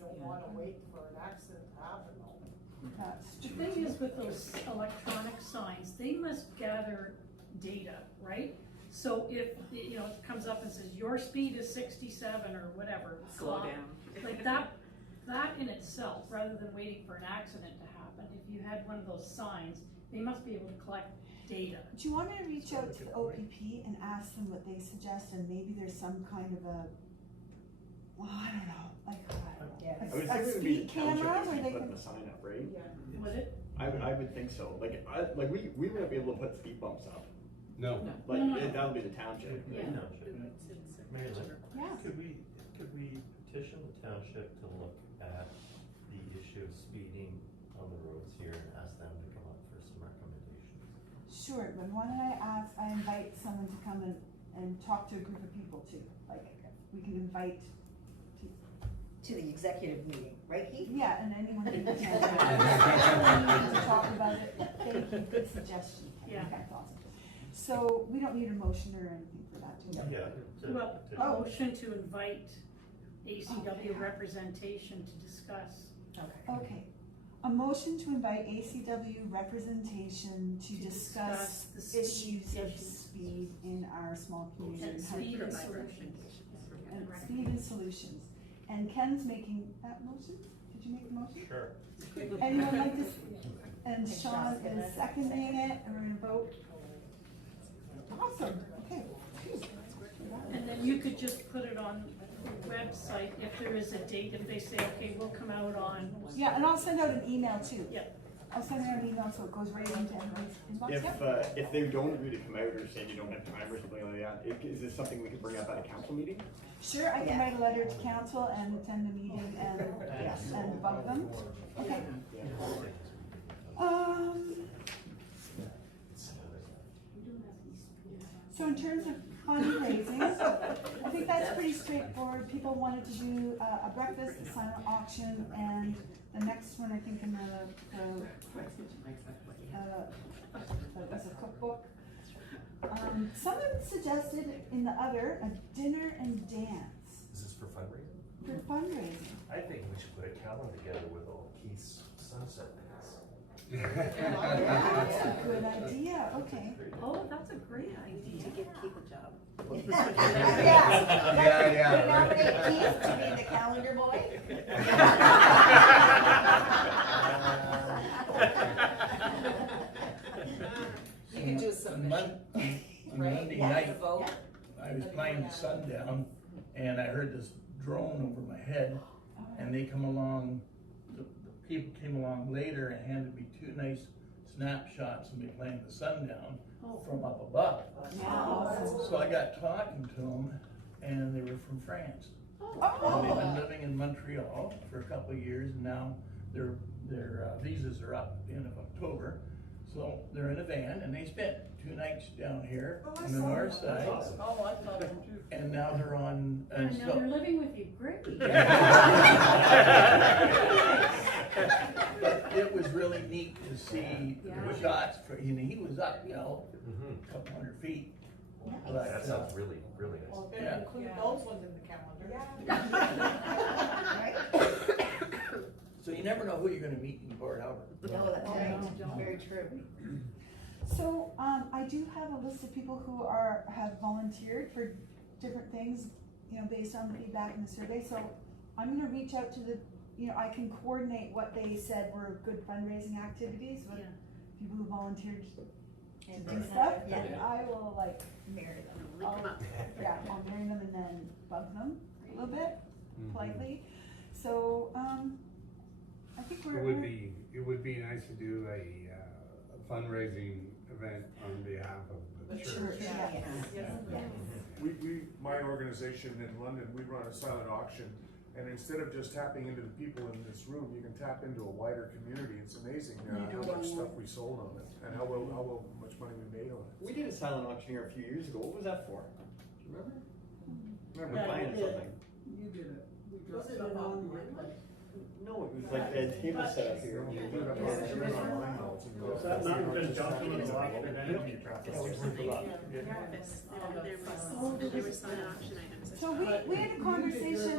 don't wanna wait for an accident to happen though. That's The true. thing is with those electronic signs, they must gather data, right? So if, you know, it comes up and says, your speed is 67 or whatever. Slow stop. down. Like that in itself, rather than waiting for an accident to happen, if you had one of those signs, they must be able to collect data. Do you want me to reach out to the OPP and ask them what they suggest, and maybe there's some kind of a, well, I don't know, like, I would a think it would be speed the township camera that where should they put can. the sign up, right? Would it? I would think so. Like we wouldn't be able to put speed bumps up. No. Like No. that would be the township. Yeah. Mary Lynn, Yeah. could we petition the township to look at the issue of speeding on the roads here and ask them to come up for some recommendations? Sure, but why don't I invite someone to come and talk to a group of people too, like, we can invite. To the executive meeting, right, Keith? Yeah, and anyone can attend. To talk about it. Thank you, good suggestion. Yeah. Okay, awesome. So we don't need a motion or anything for that, do we? Yeah. Well, a motion to invite ACW representation to discuss. Okay, a motion to invite ACW representation to discuss the speed issues of issues. speed in our small community. And speed and solutions. And speed and solutions. And Ken's making that motion? Did did you make the motion? Sure. Anyone like this? And Sean is seconding it, and we're gonna vote. Awesome, okay. And then you could just put it on the website if there is a date, if they say, okay, we'll come out on. Yeah, and I'll send out an email too. Yeah. I'll send out an email so it goes right into everybody's inbox. If, Yep. if they don't agree to come out or say you don't have time or something like that, is this something we could bring up at a council meeting? Sure, I can write a letter to council and attend the meeting and bug them. Okay. So in terms of fundraising, I think that's pretty straightforward. People wanted to do a breakfast, a silent auction, and the next one, I think in as a cookbook. Someone suggested in the other, a dinner and dance Is this for fundraising? for fundraising. I think we should put a calendar together with all Keith's sunset days. That's a good idea, okay. Oh, that's a great idea. To give Keith a job. Yeah. We nominate Keith to be the calendar boy. You can do some Monday night, I was playing Sundown, and I heard this drone over my head, and they come along, the people came along later and handed me 2 nice snapshots of me playing the Sundown from up above. So I got talking to them, and they were from France. And they've been living in Montreal for a couple of years, and now their visas are up at the end of October. So they're in a van, and they spent 2 nights down here on the north side. Oh, I thought them too. And now they're on. And now they're living with you, great. But it was really neat to see the shots. He was up, a couple hundred feet. But, That sounds really, really nice. Well, better include those ones in the calendar. So you never know who you're going to meet in Port Albert. No, that's right. Very true. So, I do have a list of people who have volunteered for different things, based on the feedback in the survey. So I'm gonna reach out to I can coordinate what they said were good fundraising activities with people who volunteered to do stuff. And I will marry them. I'll marry them and then bug them a little bit, politely. So, I think It would be nice to do a fundraising event on behalf of the church. My organization in London, we run a silent auction, and instead of just tapping into the people in this room, you can tap into a wider community. It's amazing how much stuff we sold on it, and how much money we made on it. We did a silent auction here a few years ago. What was that for? Do you remember? I remember Yeah, buying you did. something. You did it. Was it an online? No, it was like a table set up here. Is that not been documented a lot? So we had a conversation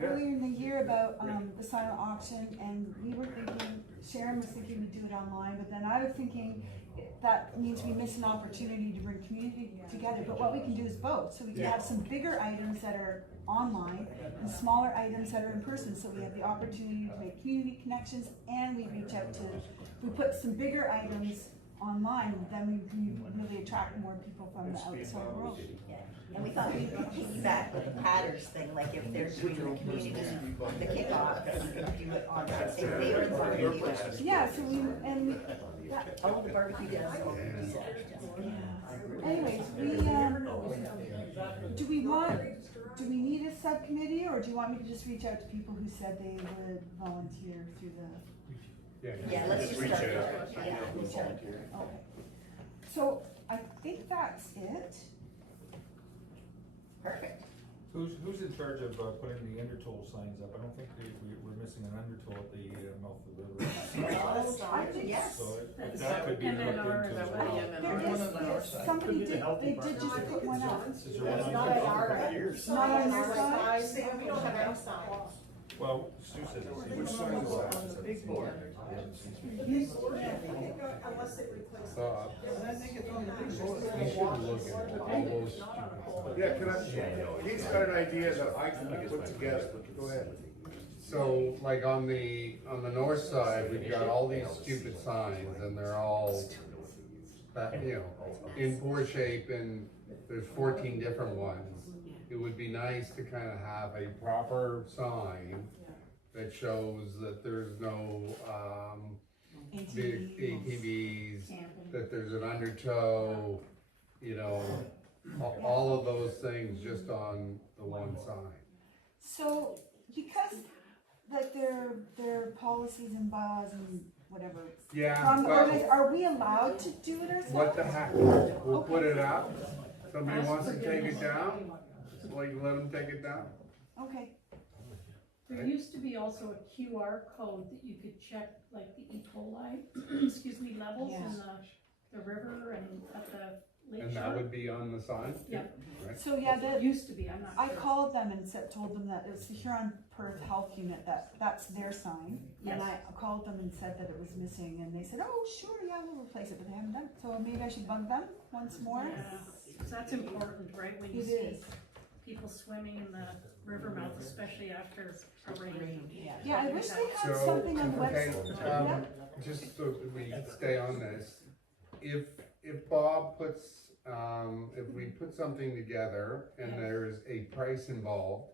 earlier in the year about the silent auction, and we were thinking, Sharon was thinking we'd do it online, but then I was thinking that means we miss an opportunity to bring community together. But what we can do is both. So we can have some bigger items that are online and smaller items that are in person. So we have the opportunity to make community connections, and we reach out to, we put some bigger items online, then we can really attract more people from the outside world. Yeah. And we thought we'd piggyback with the Patters thing, like if they're doing the community, the kickoff, we could do it on that same day or in barbecue. Yeah, so All the barbecue does. anyways, do we need a subcommittee, or do you want me to just reach out to people who said they would volunteer through the? Yeah, let's just start there. Yeah. Okay. So I think that's it. Perfect. Who's in charge of putting the undertow signs up? I don't think we're missing an undertow at the mouth of the river. I think yes. So if that could be looked into as well. Yes, somebody they did just put one up. Is there one on Not the on our It's not on your side? We don't have any signs. Well, Stu said it. Which side is that? Is that Big board. Unless it replaces. Yeah, Yeah, he's got an idea that I can put together. Go ahead. so like on the north side, we've got all these stupid signs and they're all, you know, in poor shape, and there's 14 different ones. It would be nice to kind of have a proper sign that shows that there's no, big ATVs, that there's an undertow, you know, all of those things just on the one sign. So, because, like, their policies and bylaws and whatever. Yeah, are we allowed to do it ourselves? what the heck, we'll put it up, somebody wants to take it down, like, let them take it down. Okay. There used to be also a QR code that you could check, like the E. coli, excuse me, levels in the river and at the lake And shore. that would be on the sign? Yeah. Right. So yeah, It used to be, I'm not I sure. called them and told them that it's the Huron Perth Health Unit, that's their sign. And I called them and said that it was missing, and they said, oh, sure, yeah, we'll replace it, but they haven't done it. So maybe I should bug them once more. Yeah, 'cause that's important, right, when you It see is. people swimming in the river mouth, especially after a rain. Yeah, I wish they had So, something on the okay, website. just so that we stay on this, if Bob puts, if we put something together and there's a price involved,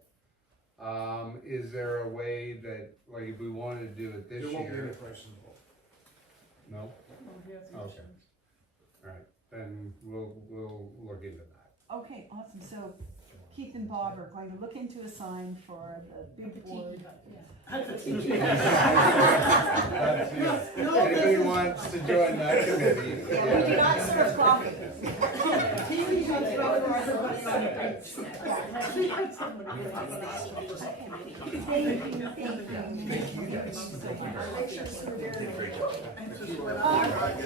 is there a way that, like, if we wanted to do it this year? There won't be any price involved. No? Okay. Alright, then we'll look into that. Okay, awesome. So Keith and Bob are going to look into a sign for the big board. Anybody wants to join that committee? We do not serve coffee.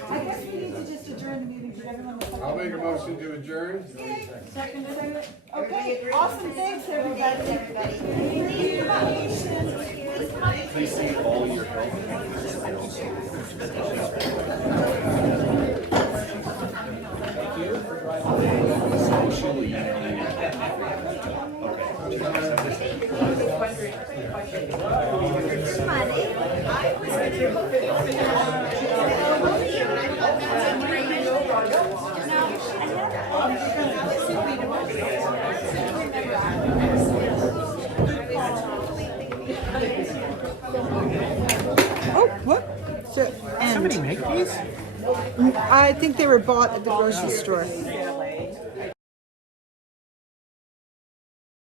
I guess we need to just adjourn the meeting for everyone. I'll make a motion to adjourn. Second. Okay, awesome, thanks everybody. Please say all your help. Oh, what? Somebody make these? I think they were bought at the grocery store.